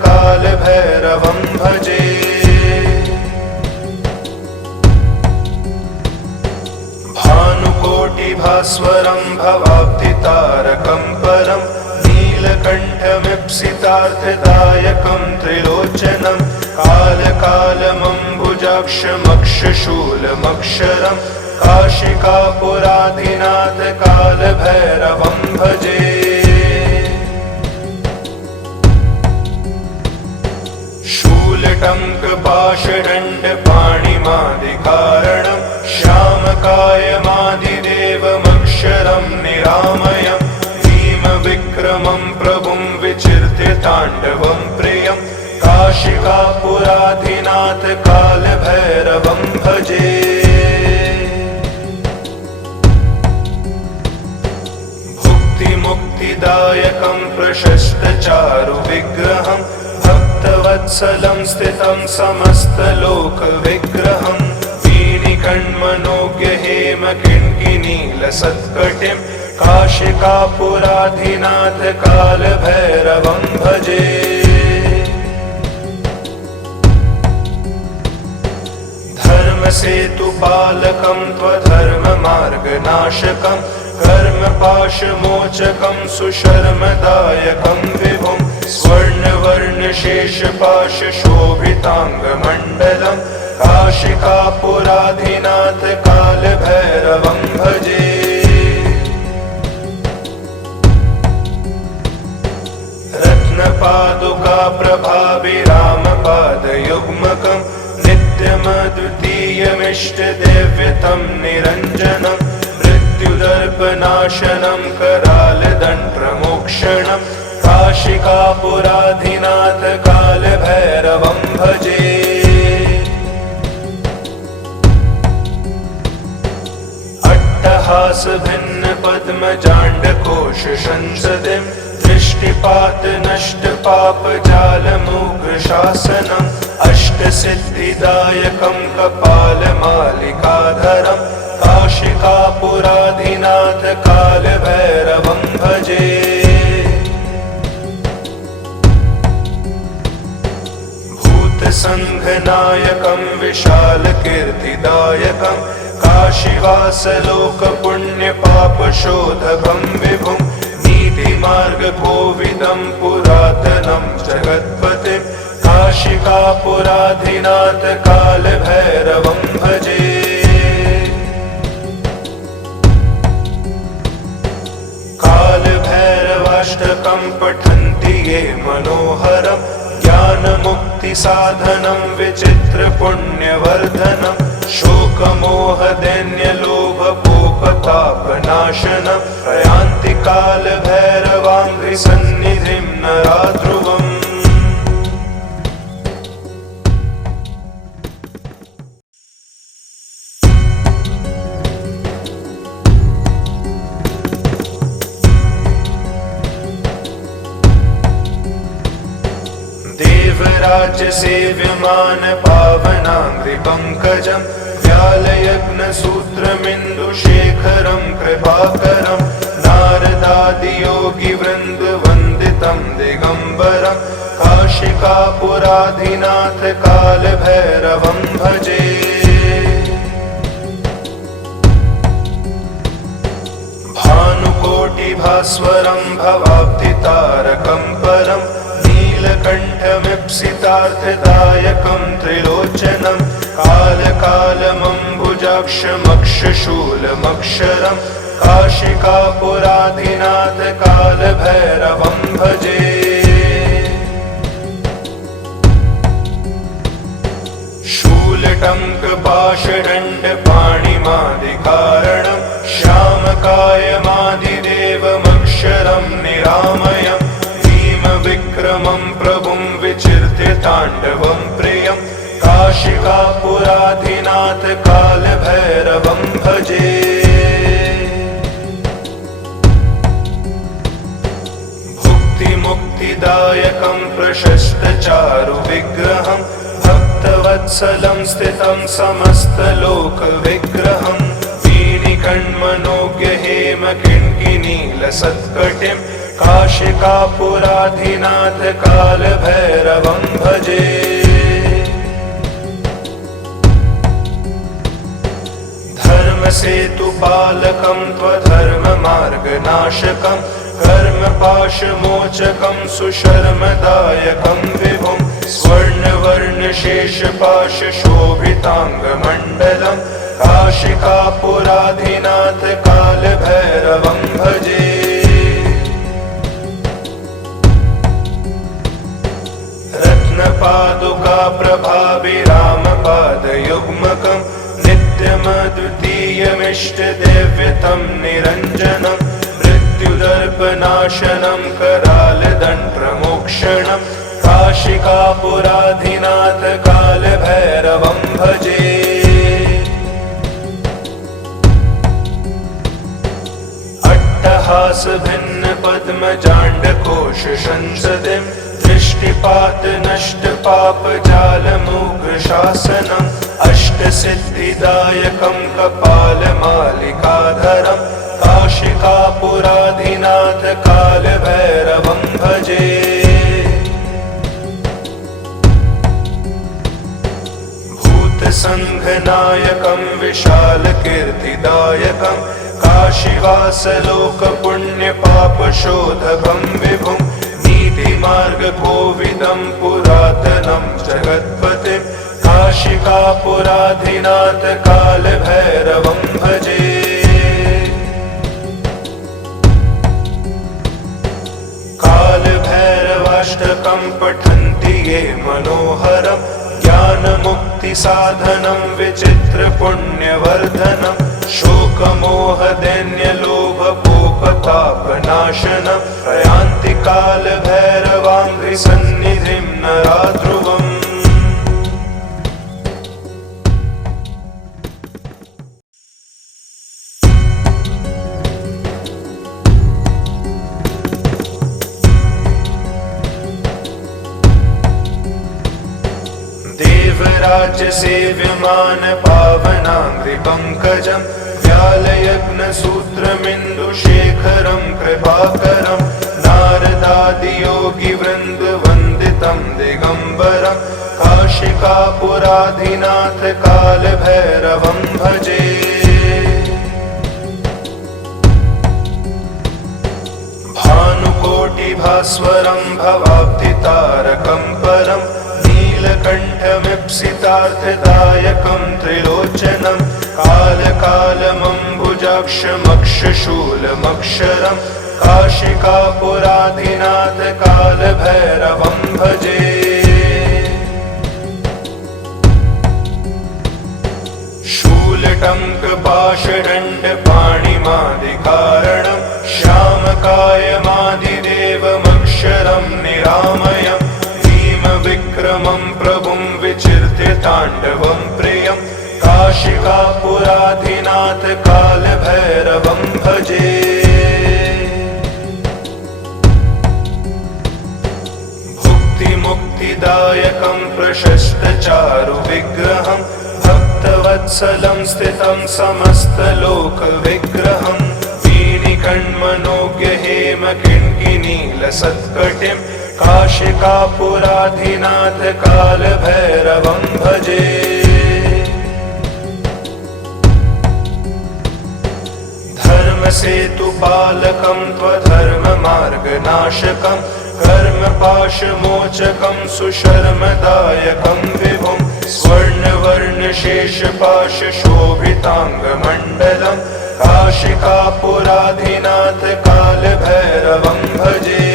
कालभैरवं भजे। भानुकोटिभास्वरं भवाब्धितारकं परं नीलकण्ठमीप्सितार्थदायकं त्रिलोचनं कालकालमम्बुजाक्षमक्षशूलमक्षरं काशिकापुराधिनाथ कालभैरवं भजे। शूलटङ्कपाशदण्डपाणिमादिकारणं श्यामकायमादिदेवमक्षरं निरामयम् विक्रमं प्रभुं विचिर्त्य ताण्डवं प्रियं काशिकापुराधिनाथ कालभैरवं भजे। भुक्तिमुक्तिदायकं प्रशस्तचारुविग्रहं भक्तवत्सलं स्थितं समस्तलोकविग्रहं वीणिकण्मनोज्ञहेमकिङ्किनीलसत्कटिं काशिकापुराधिनाथ कालभैरवं भजे। धर्मसेतुपालकं त्वधर्ममार्गनाशकं कर्मपाशमोचकं सुशर्मदायकं विभुं स्वर्णवर्णशेषपाशशोभिताङ्गमण्डलं काशिकापुराधिनाथ कालभैरवं भजे। रत्नपादुका प्रभाभिरामपादयुग्मकं नित्यमद्वितीयमिष्टदेव्यतं निरञ्जनं मृत्युदर्पनाशनं करालदण्डमोक्षणं काशिकापुराधिनाथ कालभैरवं भजे। अट्टहासभिन्नपद्मजाण्डकोश संसदिं दृष्टिपात नष्ट पाप जालमुग्रशासनम् अष्टसिद्धिदायकं कपालमालिकाधरं काशिकापुराधिनाथ कालभैरवं भजे। भूतसङ्घनायकं विशालकीर्तिदायकं काशीवासलोकपुण्यपापशोधकं विभुं नीतिमार्गकोविदं पुरातनं जगत्पतिं काशिकापुराधिनाथ कालभैरवं भजे। कालभैरवाष्टकं पठन्ति ये मनोहरं ज्ञानमुक्तिसाधनं विचित्रपुण्यवर्धनं शोकमोहदैन्यलोभकोपतापनाशनं प्रयान्ति कालभैरवाङ्घ्रिसन्निधिं नरा ध्रुवम्। देवराज्य सेव्यमान पावनाङ्घ्रिपङ्कजम् व्यालयग्नसूत्रमिन्दुशेखरं कृपाकरं नारदादियोगिवृन्दवन्दितं दिगम्बरं काशिकापुराधिनाथ कालभैरवं भजे। भानुकोटिभास्वरं भवाब्धितारकं परं नीलकण्ठमीप्सितार्थदायकं त्रिलोचनं कालकालमम्बुजाक्षमक्षशूलमक्षरं काशिकापुराधिनाथ कालभैरवं भजे। शूलटङ्कपाशदण्डपाणिमादिकारणं श्यामकायमादिदेवमक्षरं निरामयं भीमविक्रमं प्रभुं विचिर्त्य ताण्डवं प्रियं काशिकापुराधिनाथ कालभैरवं भजे। भुक्तिमुक्तिदायकं प्रशस्तचारुविग्रहं भक्तवत्सलं स्थितं समस्तलोकविग्रहं वीणिकण्मनोज्ञहेमकिङ्किनीलसत्कटिं काशिकापुराधिनाथ कालभैरवं भजे। धर्मसेतुपालकं त्वधर्ममार्गनाशकं कर्मपाशमोचकं सुशर्मदायकं विभुं स्वर्णवर्णशेषपाशशोभिताङ्गमण्डलं काशिकापुराधिनाथ कालभैरवं भजे। रत्नपादुकाप्रभाभिरामपादयुग्मकं नित्यमद्वितीयमिष्टदेव्यतं निरञ्जनं मृत्युदर्पनाशनं करालदण्डमोक्षणं काशिकापुराधिनाथ कालभैरवं भजे। अट्टहासभिन्नपद्मजाण्डकोशसंसदिं दृष्टिपातनष्टपापजालमुग्रशासनम् अष्टसिद्धिदायकं कपालमालिकाधरं काशिकापुराधिनाथ कालभैरवं भजे। भूतसङ्घनायकं विशालकीर्तिदायकं काशीवासलोकपुण्यपापशोधकं विभुं नीतिमार्गकोविदं पुरातनं जगत्पतिं काशिकापुराधिनाथ कालभैरवं भजे। कालभैरवाष्टकं पठन्ति ये मनोहरं ज्ञानमुक्तिसाधनं विचित्रपुण्यवर्धनं शोकमोहदैन्यलोभकोपतापनाशनं प्रयान्ति कालभैरवाङ्घ्रिसन्निधिं नरा ध्रुवम्। देवराज्य सेव्यमान पावनाङ्घ्रिपङ्कजं व्यालयग्नसूत्रमिन्दुशेखरं कृपाकरं नारदादियोगिवृन्दवन्दितं दिगम्बरं काशिकापुराधिनाथ कालभैरवं भजे। भानुकोटिभास्वरं भवाब्धितारकं परं नीलकण्ठमीप्सितार्थदायकं त्रिलोचनं कालकालमम्बुजाक्षमक्षशूलमक्षरं काशिकापुराधिनाथ कालभैरवं भजे। शूलटङ्कपाशदण्डपाणिमादिकारणं श्यामकायमादिदेवमक्षरं निरामयं भीमविक्रमं प्रभुं विचिर्त्य ताण्डवं प्रियं काशिकापुराधिनाथ कालभैरवं भजे। मुक्तिदायकं प्रशस्तचारु विग्रहं भक्तवत्सलं स्थितं समस्तलोकविग्रहं वीणिकण्मनोज्ञ हेम किङ्किणीलसत्कटिं काशिकापुराधिनाथ कालभैरवं भजे। धर्मसेतुपालकं त्वधर्ममार्गनाशकं कर्मपाशमोचकं सुशर्मदायकं विभुं स्वर्णवर्णशेषपाशशोभिताङ्गमण्डलं काशिकापुराधिनाथ कालभैरवं भजे।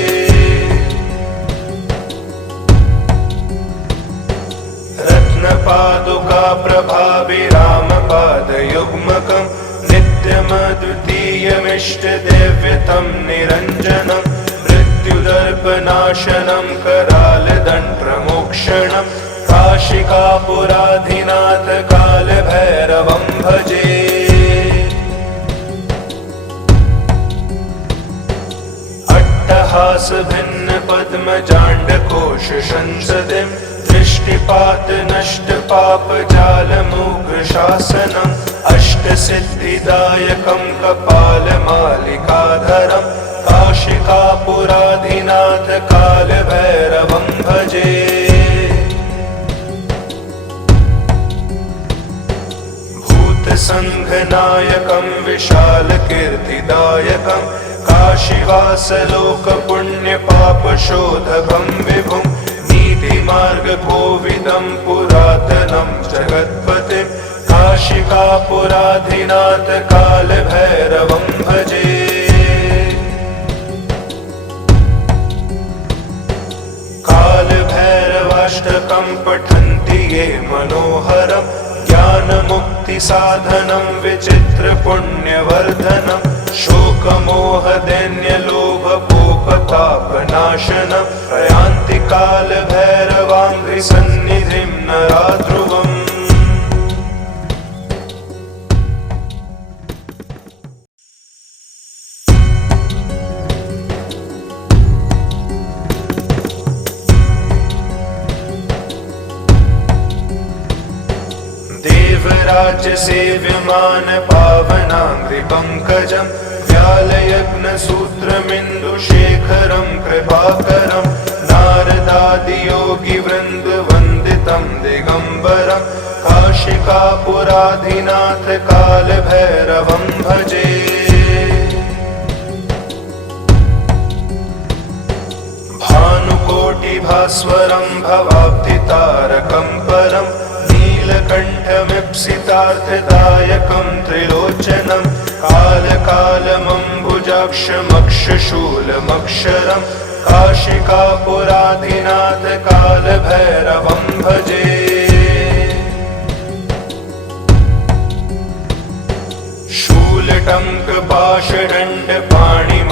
रत्नपादुका प्रभाभिरामपादयुग्मकं नित्यमद्वितीयमिष्टदेव्यतं निरञ्जनं मृत्युदर्पनाशनं करालदण्डप्रमोक्षणं काशिकापुराधिनाथ कालभैरवं भजे। अट्टहासभिन्नपद्मजाण्डकोशसंसदिं दृष्टिपातनष्टपापजालमुग्रशासनम् अष्टसिद्धिदायकं कपालमालिकाधरं काशिकापुराधिनाथ कालभैरवं भजे। भूतसङ्घनायकं विशालकीर्तिदायकं काशीवासलोकपुण्यपापशोधकं विभुं नीतिमार्गकोविदं पुरातनं जगत्पतिं काशिकापुराधिनाथ कालभैरवं भजे। कालभैरवाष्टकं पठन्ति ये मनोहरं ज्ञानमुक्तिसाधनं विचित्रपुण्यवर्धनं शोकमोहदैन्यलोभकोपतापनाशनं प्रयान्ति कालभैरवाङ्घ्रिसन्निधिं नरा ध्रुवम्। देवराज्यसेव्यमान पावनाङ्घ्रिपङ्कजं व्यालयज्ञसूत्रमिन्दुशेखरं कृपाकरं नारदादियोगिवृन्दवन्दितं दिगम्बरं काशिकापुराधिनाथ कालभैरवं भजे। भानुकोटिभास्वरं भवाब्धितारकं परं नीलकण्ठमीप्सितार्थदायकं त्रिलोचनं कालकालमम्बुजाक्षमक्षशूलमक्षरं काशिकापुराधिनाथ कालभैरवं भजे।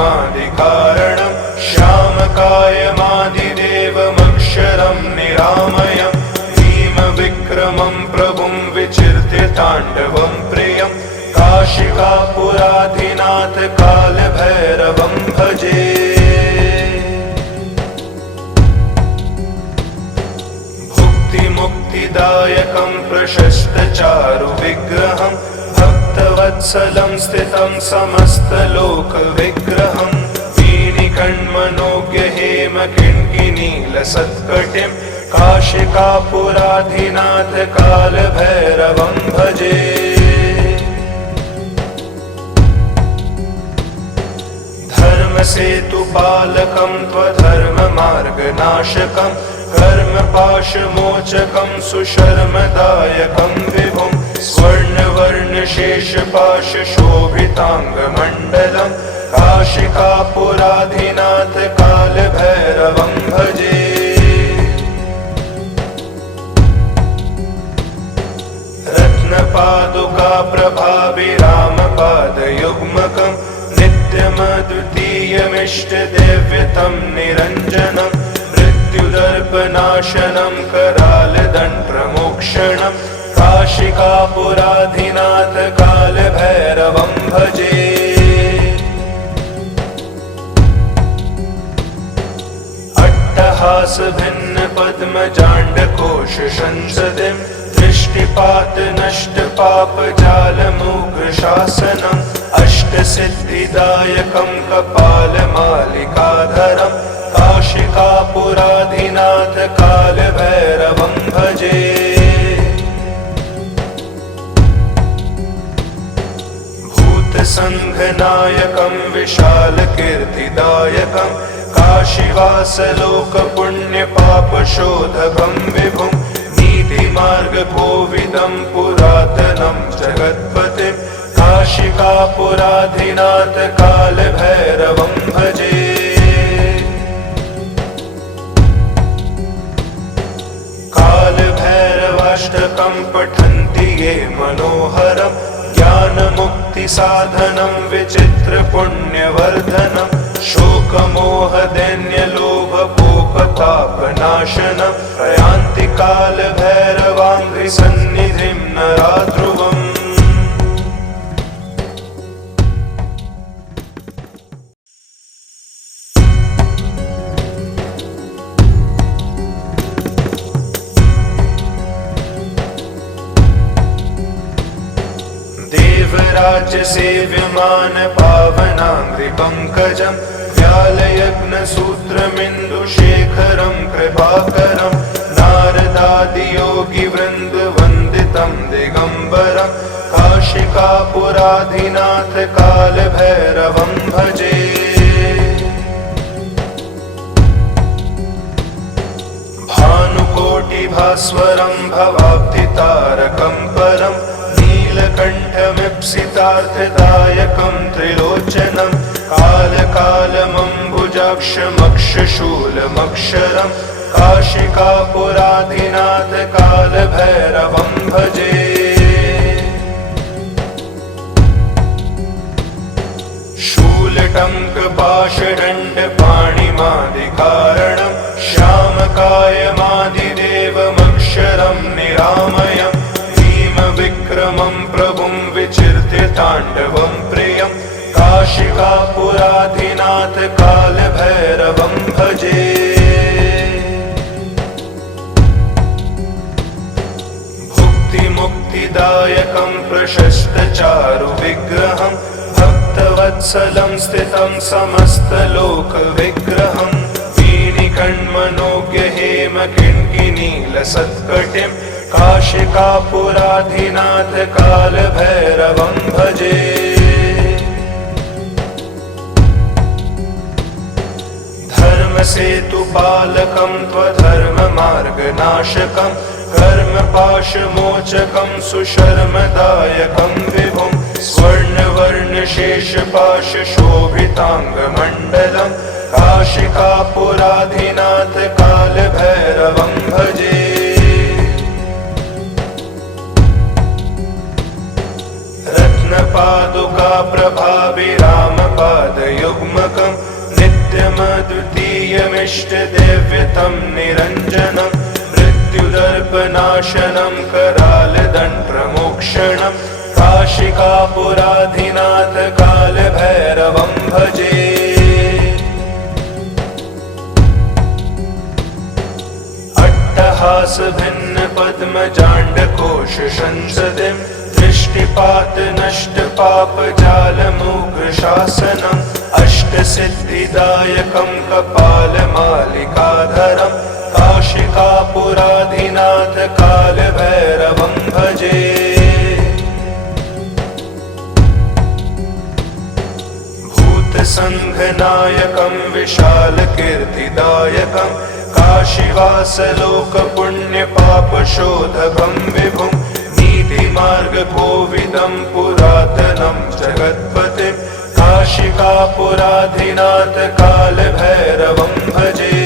शूलटङ्कपाशदण्डपाणिमादिकारणं श्यामकायमादिदेवमक्षरं निरामयं भीमविक्रमं प्रभुं विचिर्त्य ताण्डवं प्रियं काशिकापुराधिनाथ कालभैरवं भजे। भुक्तिमुक्तिदायकं प्रशस्तचारु विग्रहं भक्तवत्सलं स्थितं समस्तलोकविग्रहं वीणिकण्मनोज्ञ हेम किङ्किणीलसत्कटिं काशिकापुराधिनाथ कालभैरवं भजे। धर्मसेतुपालकं त्वधर्ममार्गनाशकं कर्मपाशमोचकं सुशर्मदायकं विभुं स्वर्णवर्णशेषपाशशोभिताङ्गमण्डलं काशिकापुराधिनाथ कालभैरवं भजे। रत्नपादुका प्रभाभिरामपादयुग्मकं नित्यमद्वितीयमिष्टदेव्यतं निरञ्जनं मृत्युदर्पनाशनं करालदण्डप्रमोक्षणं काशिकापुराधिनाथ कालभैरवं भजे। अट्टहास भिन्न पद्मजाण्डकोश संसदिं दृष्टिपात नष्ट पाप जालमुग्र शासनम् अष्टसिद्धिदायकं कपालमालिकाधरं काशिकापुराधिनाथ कालभैरवं भजे। भूतसङ्घनायकं विशालकीर्तिदायकं काशीवासलोकपुण्यपापशोधकं विभुं नीतिमार्गकोविदं पुरातनं जगत्पतिं काशिकापुराधिनाथ कालभैरवं भजे। कालभैरवाष्टकं पठन्ति ये मनोहरं ज्ञानमुक्तिसाधनं विचित्रपुण्यवर्धनं शोकमोहदैन्यलोभकोपतापनाशनं प्रयान्ति कालभैरवाङ्घ्रिसन्निधिं नरा ध्रुवम्। देवराज्यसेव्यमान पावनाङ्घ्रिपङ्कजं व्यालयग्नसूत्रमिन्दुशेखरं कृपाकरं नारदादियोगिवृन्दवन्दितं दिगम्बरं काशिकापुराधिनाथ कालभैरवं भजे। भानुकोटिभास्वरं भवाब्धितारकं परं नीलकण्ठमीप्सितार्थदायकं त्रिलोचनं कालकालमम्बुजाक्षमक्षशूलमक्षरं काशिकापुराधिनाथ कालभैरवं भजे। शूलटङ्कपाशदण्डपाणिमादिकारणं श्यामकायमादिदेवमक्षरं निरामयम् विक्रमं प्रभुं विचिर्त्य ताण्डवं प्रियं काशिकापुराधिनाथ कालभैरवं भजे। भुक्तिमुक्तिदायकं प्रशस्तचारुविग्रहं भक्तवत्सलं स्थितं समस्तलोकविग्रहं वीणिकण्मनोज्ञहेमकिङ्किनीलसत्कटिं काशिकापुराधिनाथ कालभैरवं भजे। धर्मसेतुपालकं त्वधर्ममार्गनाशकं कर्मपाशमोचकं सुशर्मदायकं विभुं स्वर्णवर्णशेषपाशशोभिताङ्गमण्डलं काशिकापुराधिनाथ कालभैरवं भजे। रत्नपादुका प्रभाभिरामपादयुग्मकं नित्यमद्वितीयमिष्टदेव्यतं निरञ्जनं मृत्युदर्पनाशनं करालदण्डमोक्षणं काशिकापुराधिनाथ कालभैरवं भजे। अट्टहास भिन्न पद्मजाण्डकोश संसदिं दृष्टिपात नष्ट पाप जालमुग्र शासनम् अष्टसिद्धिदायकं कपालमालिकाधरं काशिकापुराधिनाथ कालभैरवं भजे। भूतसङ्घनायकं विशालकीर्तिदायकं काशीवासलोकपुण्यपापशोधकं विभुं नीतिमार्गकोविदं पुरातनं जगत्पतिं काशिकापुराधिनाथ कालभैरवं भजे।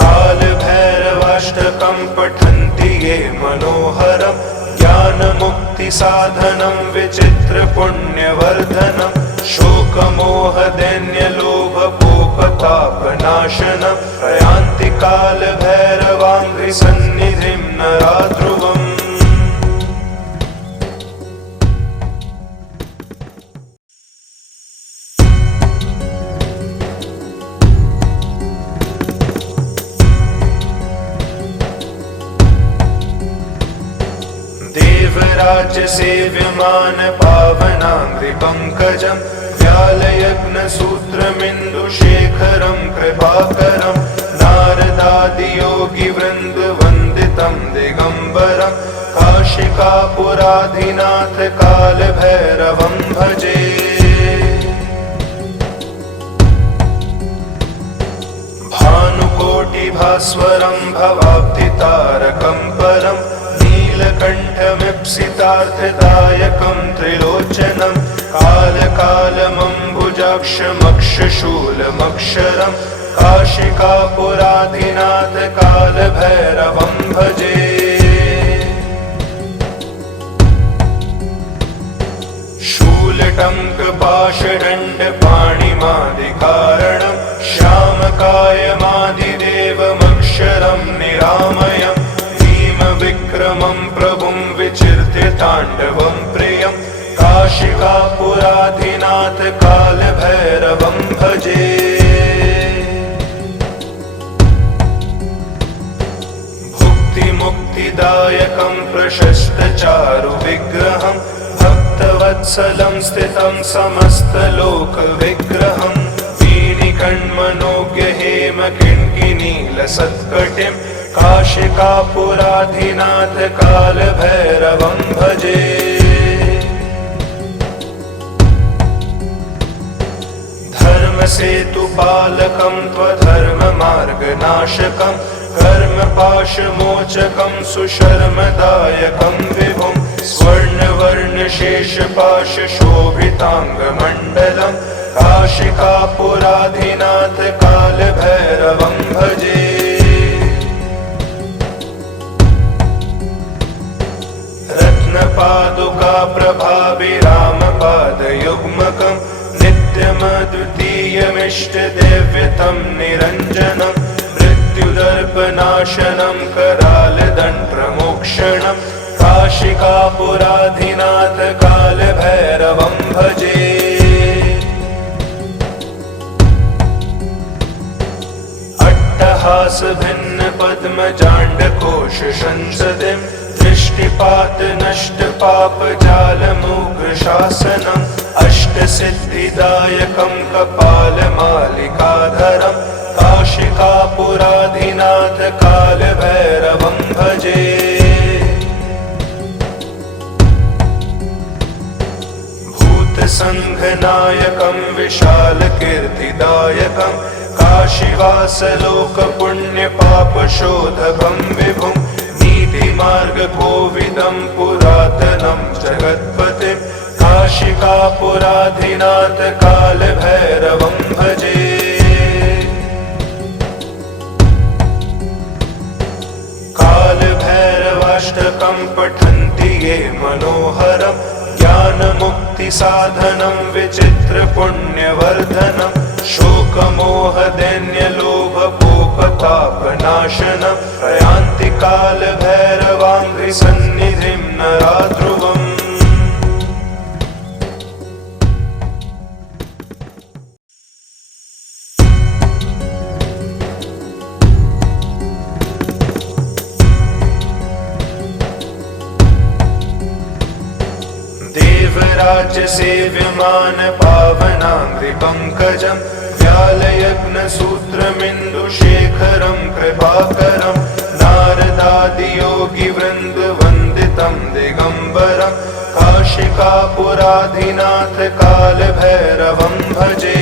कालभैरवाष्टकं पठन्ति ये मनोहरं ज्ञानमुक्तिसाधनं विचित्रपुण्यवर्धनं शोकमोहदैन्यलोभकोपतापनाशनं प्रयान्ति कालभैरवाङ्घ्रिसन्निधिं नरा ध्रुवम्। देवराज्य सेव्यमान पावनाङ्घ्रिपङ्कजम् व्यालयग्नसूत्रमिन्दुशेखरं कृपाकरं नारदादियोगिवृन्दवन्दितं दिगम्बरं काशिकापुराधिनाथ कालभैरवं भजे। भानुकोटिभास्वरं भवाब्धितारकं परं नीलकण्ठमीप्सितार्थदायकं त्रिलोचनं कालकालमम्बुजाक्षमक्षशूलमक्षरं काशिकापुराधिनाथ कालभैरवं भजे। शूलटङ्कपाशदण्डपाणिमादिकारणं श्यामकायमादिदेवमक्षरं निरामयं भीमविक्रमं प्रभुं विचिर्त्य ताण्डवं प्रियं काशिकापुराधिनाथ कालभैरवं भजे। भुक्तिमुक्तिदायकं प्रशस्तचारुविग्रहं भक्तवत्सलं स्थितं समस्तलोकविग्रहं वीणिकण्मनोज्ञहेमकिङ्किनीलसत्कटिं काशिकापुराधिनाथ कालभैरवं भजे। धर्मसेतुपालकं त्वधर्ममार्गनाशकं कर्मपाशमोचकं सुशर्मदायकं विभुं स्वर्णवर्णशेषपाशशोभिताङ्गमण्डलं काशिकापुराधिनाथ कालभैरवं भजे। रत्नपादुकाप्रभाभिरामपादयुग्मकं नित्यमद्वितीयमिष्टदेव्यतं निरञ्जनं मृत्युदर्पनाशनं करालदण्डप्रमोक्षणं काशिकापुराधिनाथ कालभैरवं भजे। अट्टहासभिन्नपद्मजाण्डकोशसंसदिं दृष्टिपातनष्टपापजालमुग्रशासनम् अष्टसिद्धिदायकं कपालमालिकाधरं काशिकापुराधिनाथ कालभैरवं भजे। भूतसङ्घनायकं विशालकीर्तिदायकं काशीवासलोकपुण्यपापशोधकं विभुं नीतिमार्गकोविदं पुरातनं जगत्पतिं काशिकापुराधिनाथ कालभैरवं भजे। कालभैरवाष्टकं पठन्ति ये मनोहरं ज्ञानमुक्तिसाधनं विचित्रपुण्यवर्धनं शोकमोहदैन्यलोभकोपतापनाशनं प्रयान्ति कालभैरवाङ्घ्रिसन्निधिं नरा ध्रुवम्। देवराज्य सेव्यमान पावनाङ्घ्रिपङ्कजं व्यालयग्नसूत्रमिन्दुशेखरं कृपाकरं नारदादियोगिवृन्दवन्दितं दिगम्बरं काशिकापुराधिनाथ कालभैरवं भजे।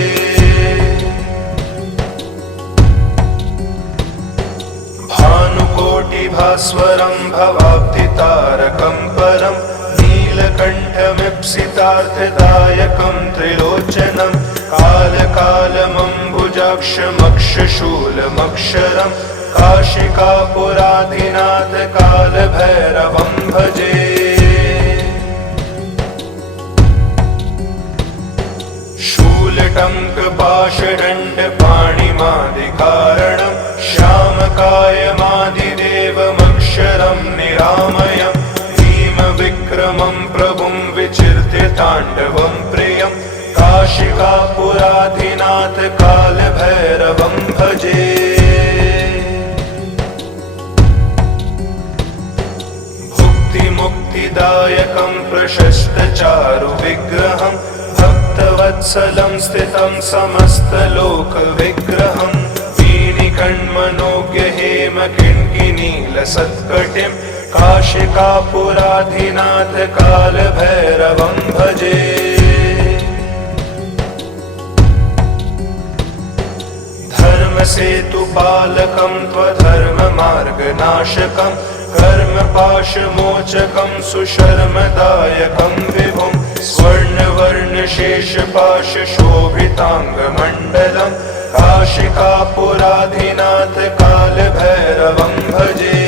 भानुकोटिभास्वरं भवाब्धितारकं परं नीलकण्ठमीप्सितार्थदायकं त्रिलोचनं कालकालमम्बुजाक्षमक्षशूलमक्षरं काशिकापुराधिनाथ कालभैरवं भजे। शूलटङ्कपाशदण्डपाणिमादिकारणं श्यामकायमादिदेवमक्षरं निरामयं भीमविक्रमं प्रभुं विचिर्त्य ताण्डवं प्रियं काशिकापुराधिनाथ कालभैरवं भजे। मुक्तिदायकं प्रशस्तचारु विग्रहं भक्तवत्सलं स्थितं समस्तलोकविग्रहं वीणिकण्मनोज्ञ हेमकिङ्किनीलसत्कटिं काशिकापुराधिनाथ कालभैरवं भजे। धर्मसेतुपालकं त्वधर्ममार्गनाशकं कर्मपाशमोचकं सुशर्मदायकं विभुं स्वर्णवर्णशेषपाशशोभिताङ्गमण्डलं काशिकापुराधिनाथ कालभैरवं भजे।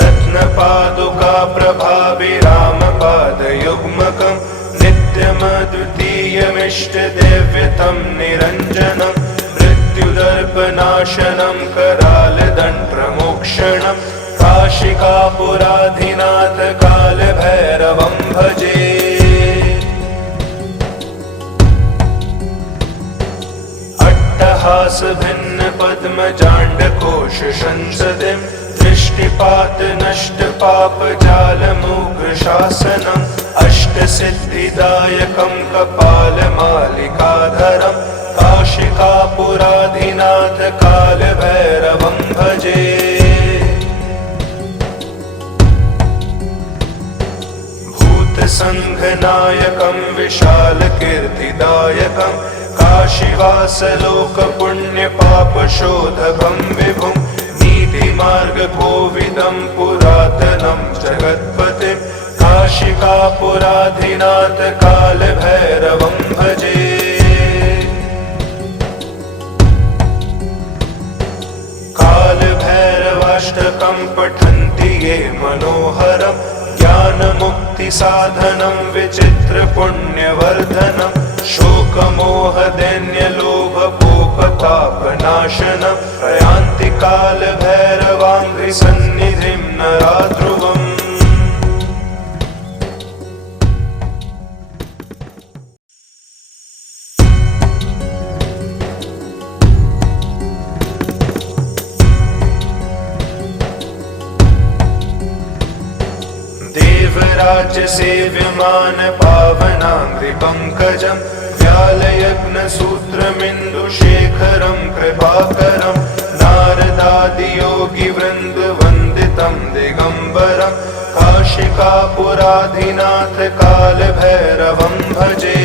रत्नपादुका प्रभाभिरामपादयुग्मकं नित्यमद्वितीयमिष्टदेव्यतं निरञ्जनं मृत्युदर्पनाशनं करालदण्डप्रमोक्षणं काशिकापुराधिनाथ कालभैरवं भजे। अट्टहासभिन्नपद्मजाण्डकोशसंसदिं दृष्टिपातनष्टपापजालमुग्रशासनम् अष्टसिद्धिदायकं कपालमालिकाधरं काशिकापुराधिनाथ कालभैरवं भजे। भूतसङ्घनायकं विशालकीर्तिदायकं काशीवासलोकपुण्यपापशोधकं विभुं नीतिमार्गकोविदं पुरातनं जगत्पतिं काशिकापुराधिनाथ कालभैरवं भजे। कालभैरवाष्टकं पठन्ति ये मनोहरं ज्ञानमुक्तिसाधनं विचित्रपुण्यवर्धनं शोकमोहदैन्यलोभकोपतापनाशनं प्रयान्ति कालभैरवाङ्घ्रिसन्निधिं नराध्रुवम्। देवराज्यसेव्यमान पावनाङ्घ्रिपङ्कजं व्यालयज्ञसूत्रमिन्दुशेखरं कृपाकरं नारदादियोगिवृन्दवन्दितं दिगम्बरं काशिकापुराधिनाथ कालभैरवं भजे।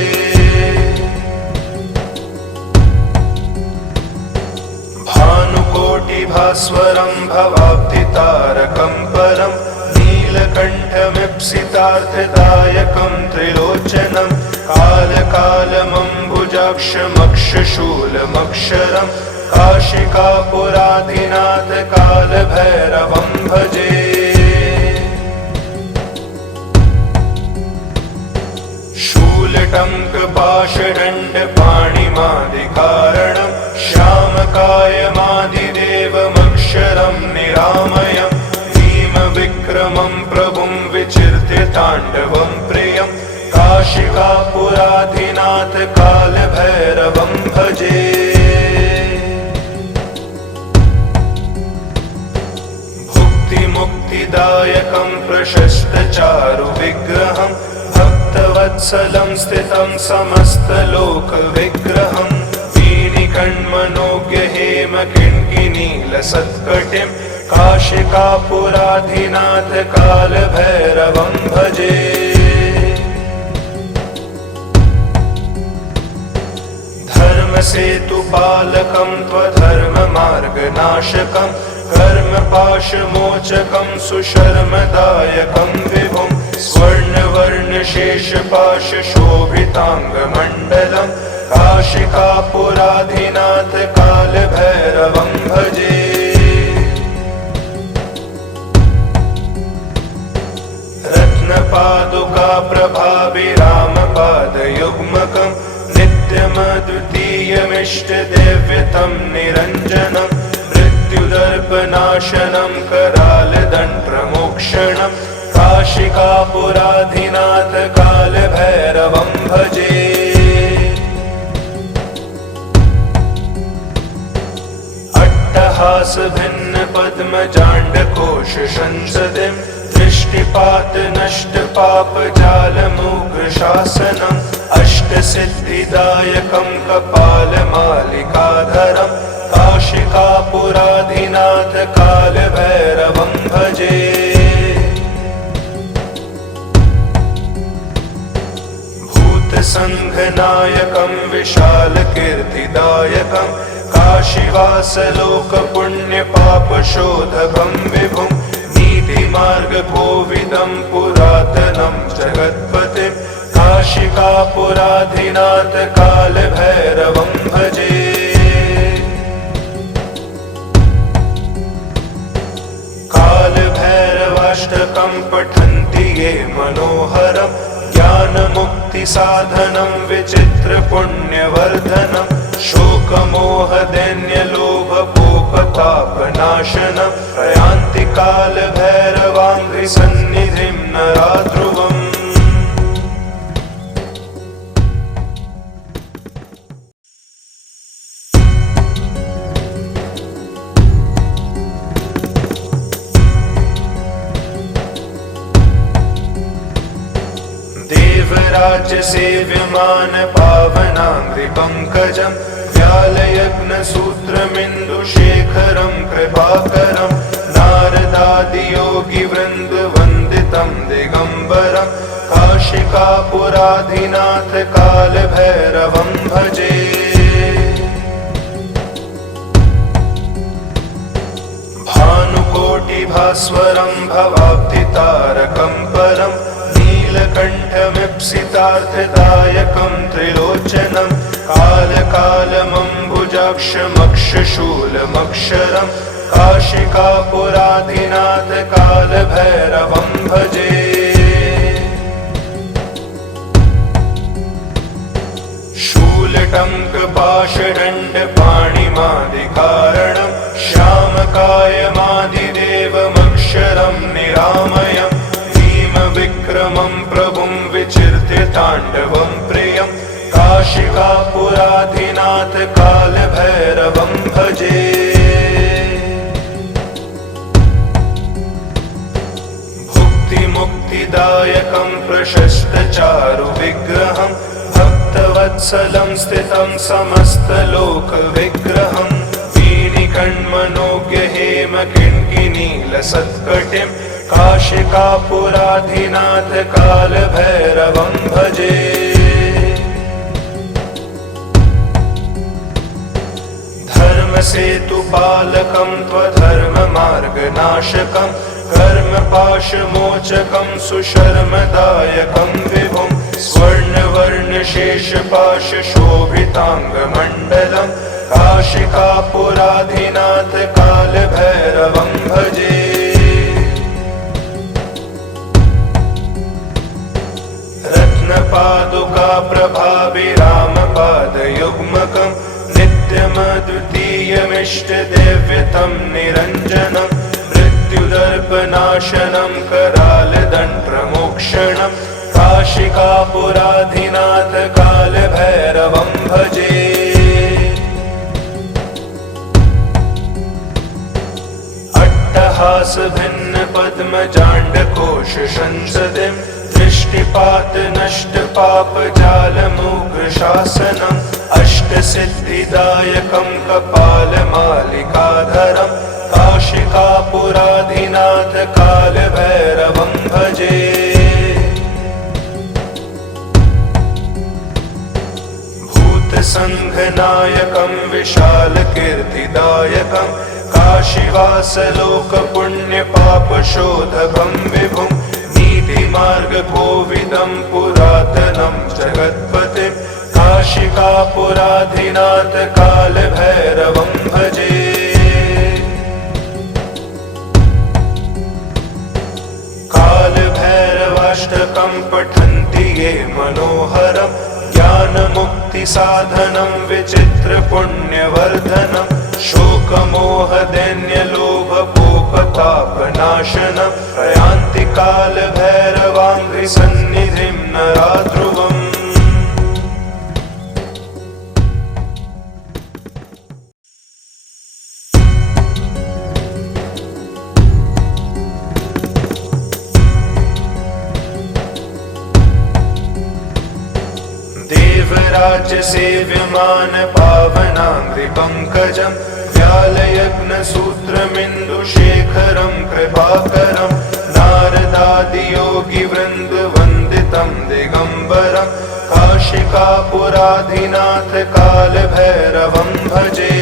भानुकोटिभास्वरं भवाब्धितारकं परं नीलकण्ठमीप्सितार्थदायकं त्रिलोचनं कालकालमम्बुजाक्षमक्षशूलमक्षरं काशिकापुराधिनाथ कालभैरवं भजे। शूलटङ्कपाशदण्डपाणिमादिकारणं श्यामकायमादिदेवमक्षरं निरामयं भीमविक्रमं प्रभुं विचिर्त्य ताण्डवं प्रियं काशिकापुराधिनाथ कालभैरवं भजे। भुक्तिमुक्तिदायकं प्रशस्तचारु विग्रहं भक्तवत्सलं स्थितं समस्तलोकविग्रहं वीणिकण्मनोज्ञ हेमकिङ्किनीलसत्कटिं काशिकापुराधिनाथ कालभैरवं भजे। धर्मसेतुपालकं त्वधर्ममार्गनाशकं कर्मपाशमोचकं सुशर्मदायकं विभुं स्वर्णवर्णशेषपाशशोभिताङ्गमण्डलं काशिकापुराधिनाथ कालभैरवं भजे। रत्नपादुका प्रभाभिरामपादयुग्मकं नित्यमद्वितीयमिष्टदेव्यतं निरञ्जनं मृत्युदर्पनाशनं करालदण्डप्रमोक्षणं काशिकापुराधिनाथ कालभैरवं भजे। अट्टहास भिन्न पद्मजाण्डकोश संसदिं दृष्टिपात नष्ट पाप जालमुग्र शासनम् अष्टसिद्धिदायकं कपालमालिकाधरं काशिकापुराधिनाथ कालभैरवं भजे। भूतसङ्घनायकं विशालकीर्तिदायकं काशीवासलोकपुण्यपापशोधकं विभुं नीतिमार्गकोविदं पुरातनं जगत्पतिं काशिकापुराधिनाथ कालभैरवं भजे। कालभैरवाष्टकं पठन्ति ये मनोहरं ज्ञानमुक्तिसाधनं विचित्रपुण्यवर्धनं शोकमोहदैन्यलोभकोपतापनाशनं प्रयान्ति कालभैरवाङ्घ्रिसन्निधिं नरा ध्रुवम्। देवराज्यसेव्यमान पावनाङ्घ्रिपङ्कजं व्यालयग्नसूत्रमिन्दुशेखरं कृपाकरं नारदादियोगिवृन्दवन्दितं दिगम्बरं काशिकापुराधिनाथ कालभैरवं भजे। भानुकोटिभास्वरं भवाब्धितारकं परं नीलकण्ठमीप्सितार्थदायकं त्रिलोचनं कालकालमम्बुजाक्षमक्षशूलमक्षरं काशिकापुराधिनाथ कालभैरवं भजे। शूलटङ्कपाशदण्डपाणिमादिकारणं श्यामकायमादिदेवमक्षरं निरामयम् विक्रमं प्रभुं विचिर्त्य ताण्डवं प्रियं काशिकापुराधिनाथ कालभैरवं भजे। भुक्तिमुक्तिदायकं प्रशस्तचारुविग्रहं भक्तवत्सलं स्थितं समस्तलोकविग्रहं वीणिकण्मनोज्ञहेमकिङ्किनीलसत्कटिं काशिकापुराधिनाथ कालभैरवं भजे। धर्मसेतुपालकं त्वधर्ममार्गनाशकं कर्मपाशमोचकं सुशर्मदायकं विभुं स्वर्णवर्णशेषपाशशोभिताङ्गमण्डलं काशिकापुराधिनाथ कालभैरवं भजे। रत्नपादुकाप्रभाभिरामपादयुग्मकं नित्यमद्वितीयमिष्टदेव्यतं निरञ्जनं मृत्युदर्पनाशनं करालदण्डमोक्षणं काशिकापुराधिनाथ कालभैरवं भजे। अट्टहास भिन्न पद्मजाण्डकोश संसदिं दृष्टिपात नष्ट पाप जालमुग्र शासनम् अष्टसिद्धिदायकं कपालमालिकाधरं काशिकापुराधिनाथ कालभैरवं भजे। भूतसङ्घनायकं विशालकीर्तिदायकं काशीवासलोकपुण्यपापशोधकं विभुं नीतिमार्गकोविदं पुरातनं जगत्पतिं काशिकापुराधिनाथ कालभैरवं भजे। कालभैरवाष्टकं पठन्ति ये मनोहरं ज्ञानमुक्तिसाधनं विचित्रपुण्यवर्धनं शोकमोहदैन्यलोभकोपतापनाशनं प्रयान्ति कालभैरवाङ्घ्रिसन्निधिं नरा ध्रुवम्। देवराज्य सेव्यमान पावनाङ्घ्रिपङ्कजम् व्यालयग्नसूत्रमिन्दुशेखरं कृपाकरं नारदादियोगिवृन्दवन्दितं दिगम्बरं काशिकापुराधिनाथ कालभैरवं भजे।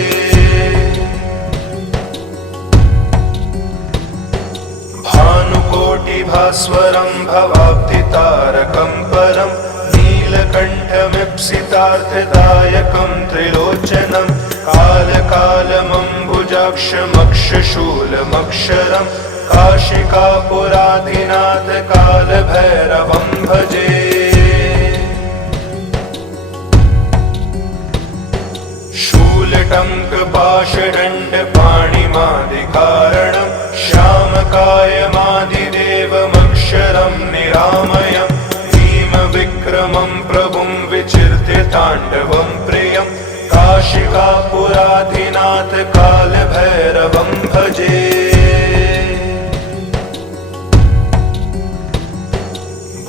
भानुकोटिभास्वरं भवाब्धितारकं परं नीलकण्ठमीप्सितार्थदायकं त्रिलोचनं कालकालमम्बुजाक्षमक्षशूलमक्षरं काशिकापुराधिनाथ कालभैरवं भजे। शूलटङ्कपाशदण्डपाणिमादिकारणं श्यामकायमादिदेवमक्षरं निरामयं भीमविक्रमं प्रभुं विचिर्त्य ताण्डवं प्रियं काशिकापुराधिनाथ कालभैरवं भजे।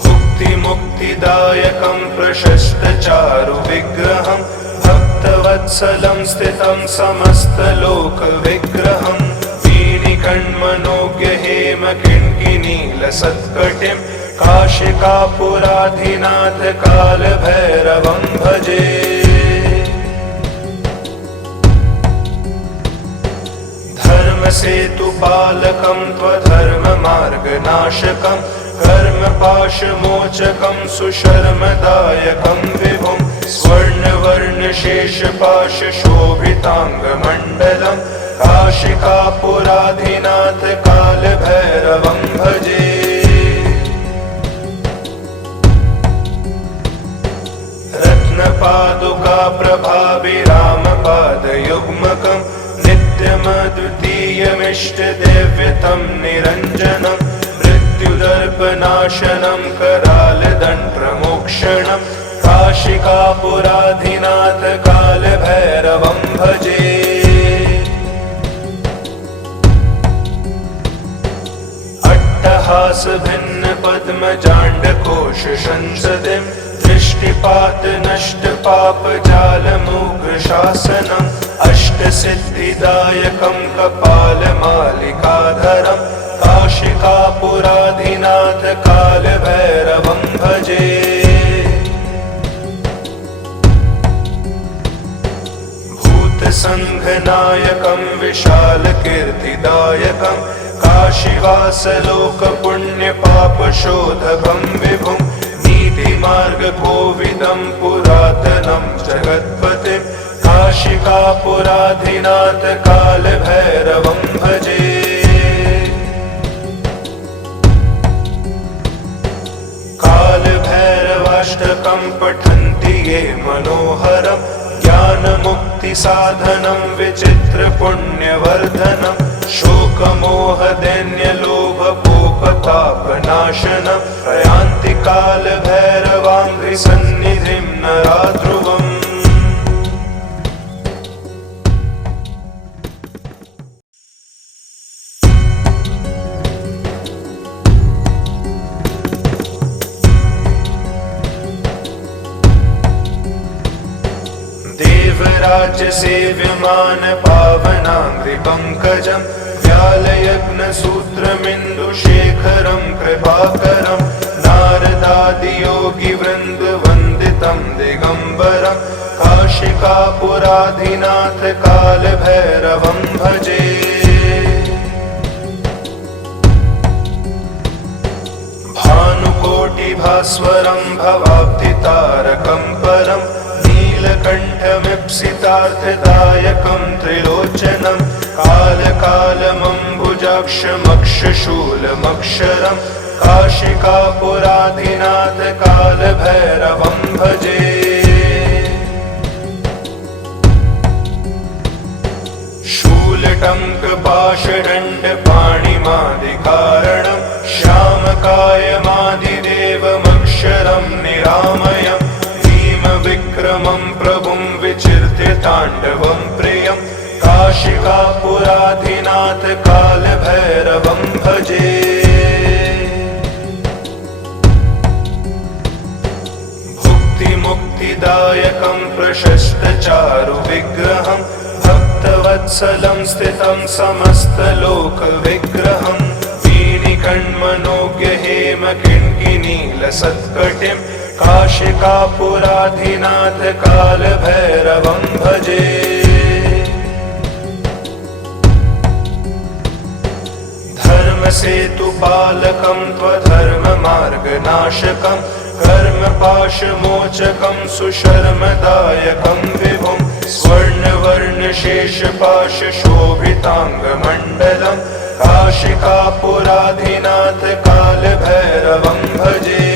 भुक्तिमुक्तिदायकं प्रशस्तचारुविग्रहं भक्तवत्सलं स्थितं समस्तलोकविग्रहं वीणिकण्मनोज्ञहेमकिङ्किनीलसत्कटिं काशिकापुराधिनाथ कालभैरवं भजे। धर्मसेतुपालकं त्वधर्ममार्गनाशकं कर्मपाशमोचकं सुशर्मदायकं विभुं स्वर्णवर्णशेषपाशशोभिताङ्गमण्डलं काशिकापुराधिनाथ कालभैरवं भजे। रत्नपादुकाप्रभाभिरामपादयुग्मकं नित्यमद्वितीयमिष्टदेव्यतं निरञ्जनं मृत्युदर्पनाशनं करालदण्डमोक्षणं काशिकापुराधिनाथ कालभैरवं भजे। अट्टहासभिन्नपद्मजाण्डकोशसंसदिं दृष्टिपातनष्टपापजालमुग्रशासनम् अष्टसिद्धिदायकं कपालमालिकाधरं काशिकापुराधिनाथ कालभैरवं भजे। भूतसङ्घनायकं विशालकीर्तिदायकं काशीवासलोकपुण्यपापशोधकं विभुं नीतिमार्गकोविदं पुरातनं जगत्पतिं काशिकापुराधिनाथ कालभैरवं भजे। कालभैरवाष्टकं पठन्ति ये मनोहरं ज्ञानमुक्तिसाधनं विचित्रपुण्यवर्धनं शोकमोहदैन्यलोभकोपतापनाशनं प्रयान्ति कालभैरवाङ्घ्रिसन्निधिं नरा ध्रुवम्। देवराज्य सेव्यमान पावनाङ्घ्रिपङ्कजं व्यालयग्नसूत्रमिन्दुशेखरं कृपाकरं नारदादियोगिवृन्दवन्दितं दिगम्बरं काशिकापुराधिनाथ कालभैरवं भजे। भानुकोटिभास्वरं भवाब्धितारकं परं नीलकण्ठमीप्सितार्थदायकं त्रिलोचनं कालकालमम्बुजाक्षमक्षशूलमक्षरं काशिकापुराधिनाथ कालभैरवं भजे। शूलटङ्कपाशदण्डपाणिमादिकारणं श्यामकायमादिदेवमक्षरं निरामयं भीमविक्रमं प्रभुं विचिर्त्य ताण्डवं प्रियं काशिकापुराधिनाथ कालभैरवं भजे। मुक्तिदायकं प्रशस्तचारु विग्रहं भक्तवत्सलं स्थितं समस्तलोकविग्रहं वीणिकण्मनोज्ञ हेमकिङ्किनीलसत्कटिं काशिकापुराधिनाथ कालभैरवं भजे। धर्मसेतुपालकं त्वधर्ममार्गनाशकं कर्मपाशमोचकं सुशर्मदायकं विभुं स्वर्णवर्णशेषपाशशोभिताङ्गमण्डलं काशिकापुराधिनाथ कालभैरवं भजे।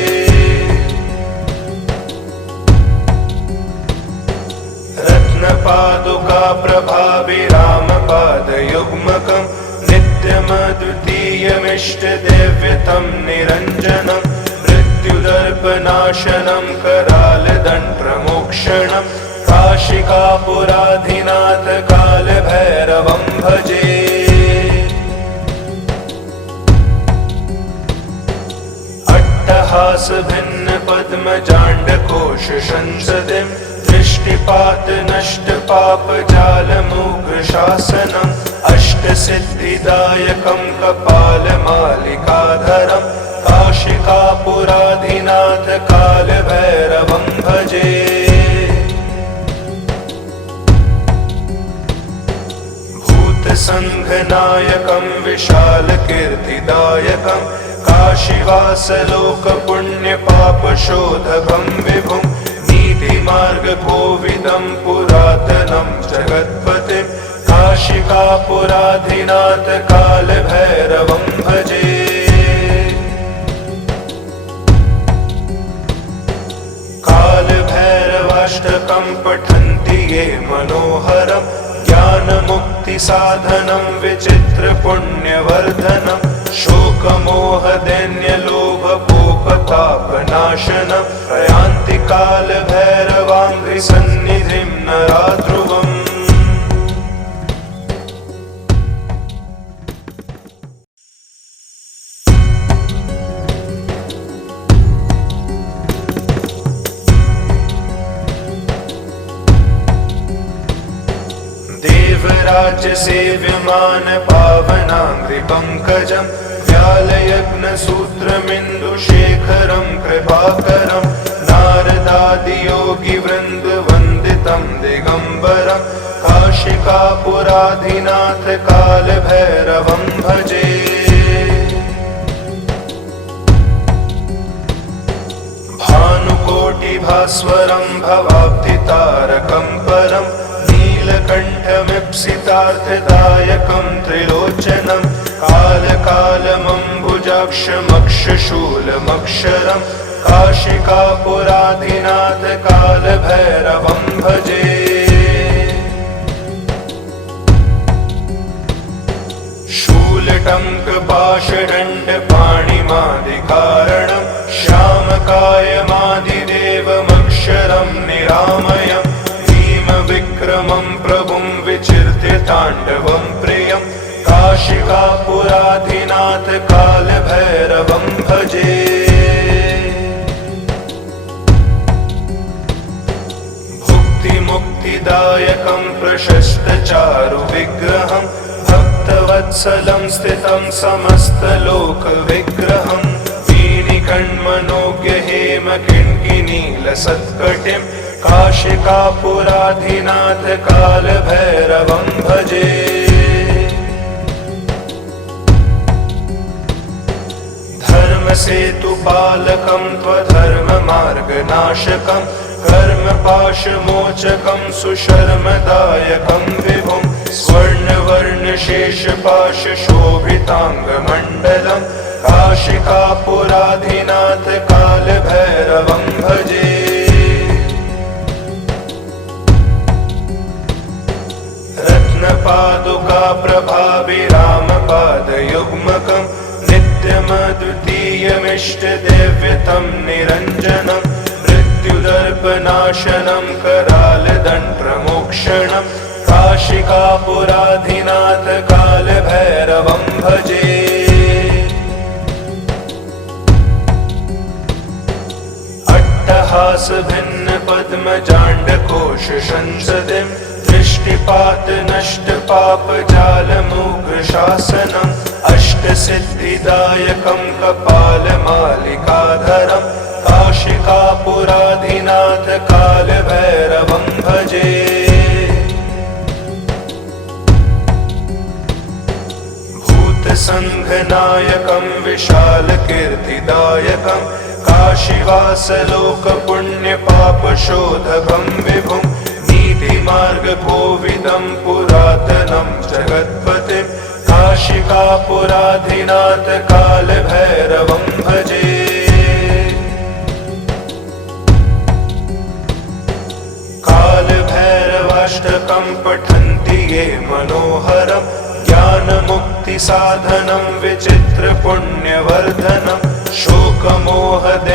रत्नपादुका प्रभाभिरामपादयुग्मकं नित्यमद्वितीयमिष्टदेव्यतं निरञ्जनं मृत्युदर्पनाशनं करालदण्डप्रमोक्षणं काशिकापुराधिनाथ कालभैरवं भजे। अट्टहासभिन्नपद्मजाण्डकोशसंसदिं दृष्टिपातनष्टपापजालमुग्रशासनम् अष्टसिद्धिदायकं कपालमालिकाधरं काशिकापुराधिनाथ कालभैरवं भजे। भूतसङ्घनायकं विशालकीर्तिदायकं काशीवासलोकपुण्यपापशोधकं विभुं नीतिमार्गकोविदं पुरातनं जगत्पतिं काशिकापुराधिनाथ कालभैरवं भजे। कालभैरवाष्टकं पठन्ति ये मनोहरं ज्ञानमुक्तिसाधनं विचित्रपुण्यवर्धनं शोकमोहदैन्यलोभकोपतापनाशनं प्रयान्ति कालभैरवाङ्घ्रिसन्निधिं नरा ध्रुवम्। देवराज्यसेव्यमान पावनाङ्घ्रिपङ्कजं व्यालयग्नसूत्रमिन्दुशेखरं कृपाकरं नारदादियोगिवृन्दवन्दितं दिगम्बरं काशिकापुराधिनाथ कालभैरवं भजे। भानुकोटिभास्वरं भवाब्धितारकं परं नीलकण्ठमीप्सितार्थदायकं त्रिलोचनं कालकालमम्बुजाक्षमक्षशूलमक्षरं काशिकापुराधिनाथ कालभैरवं भजे। शूलटङ्कपाशदण्डपाणिमादिकारणं श्यामकायमादिदेवमक्षरं निरामयं भीमविक्रमं प्रभुं विचिर्त्य ताण्डवं प्रियं काशिकापुराधिनाथ कालभैरवं भजे। भुक्तिमुक्तिदायकं प्रशस्तचारु विग्रहं भक्तवत्सलं स्थितं समस्तलोकविग्रहं वीणिकण्मनोज्ञ हेमकिङ्किनीलसत्कटिं काशिकापुराधिनाथ कालभैरवं भजे। धर्मसेतुपालकं त्वधर्ममार्गनाशकं कर्मपाशमोचकं सुशर्मदायकं विभुं स्वर्णवर्णशेषपाशशोभिताङ्गमण्डलं काशिकापुराधिनाथ कालभैरवं भजे। रत्नपादुका प्रभाभिरामपादयुग्मकं नित्यमद्वितीयमिष्टदेव्यतं निरञ्जनं मृत्युदर्पनाशनं करालदण्डप्रमोक्षणं काशिकापुराधिनाथ कालभैरवं भजे। हास भिन्न पद्मजाण्डकोश संसदिं दृष्टिपात नष्ट पाप जालमुग्र शासनम् अष्टसिद्धिदायकं कपालमालिकाधरं काशिकापुराधिनाथ कालभैरवं भजे। भूतसङ्घनायकं विशालकीर्तिदायकं काशीवासलोकपुण्यपापशोधकं विभुं नीतिमार्गकोविदं पुरातनं जगत्पतिं काशिकापुराधिनाथ कालभैरवं भजे। कालभैरवाष्टकं पठन्ति ये मनोहरं ज्ञानमुक्तिसाधनं विचित्रपुण्यवर्धनं शोकमोहदे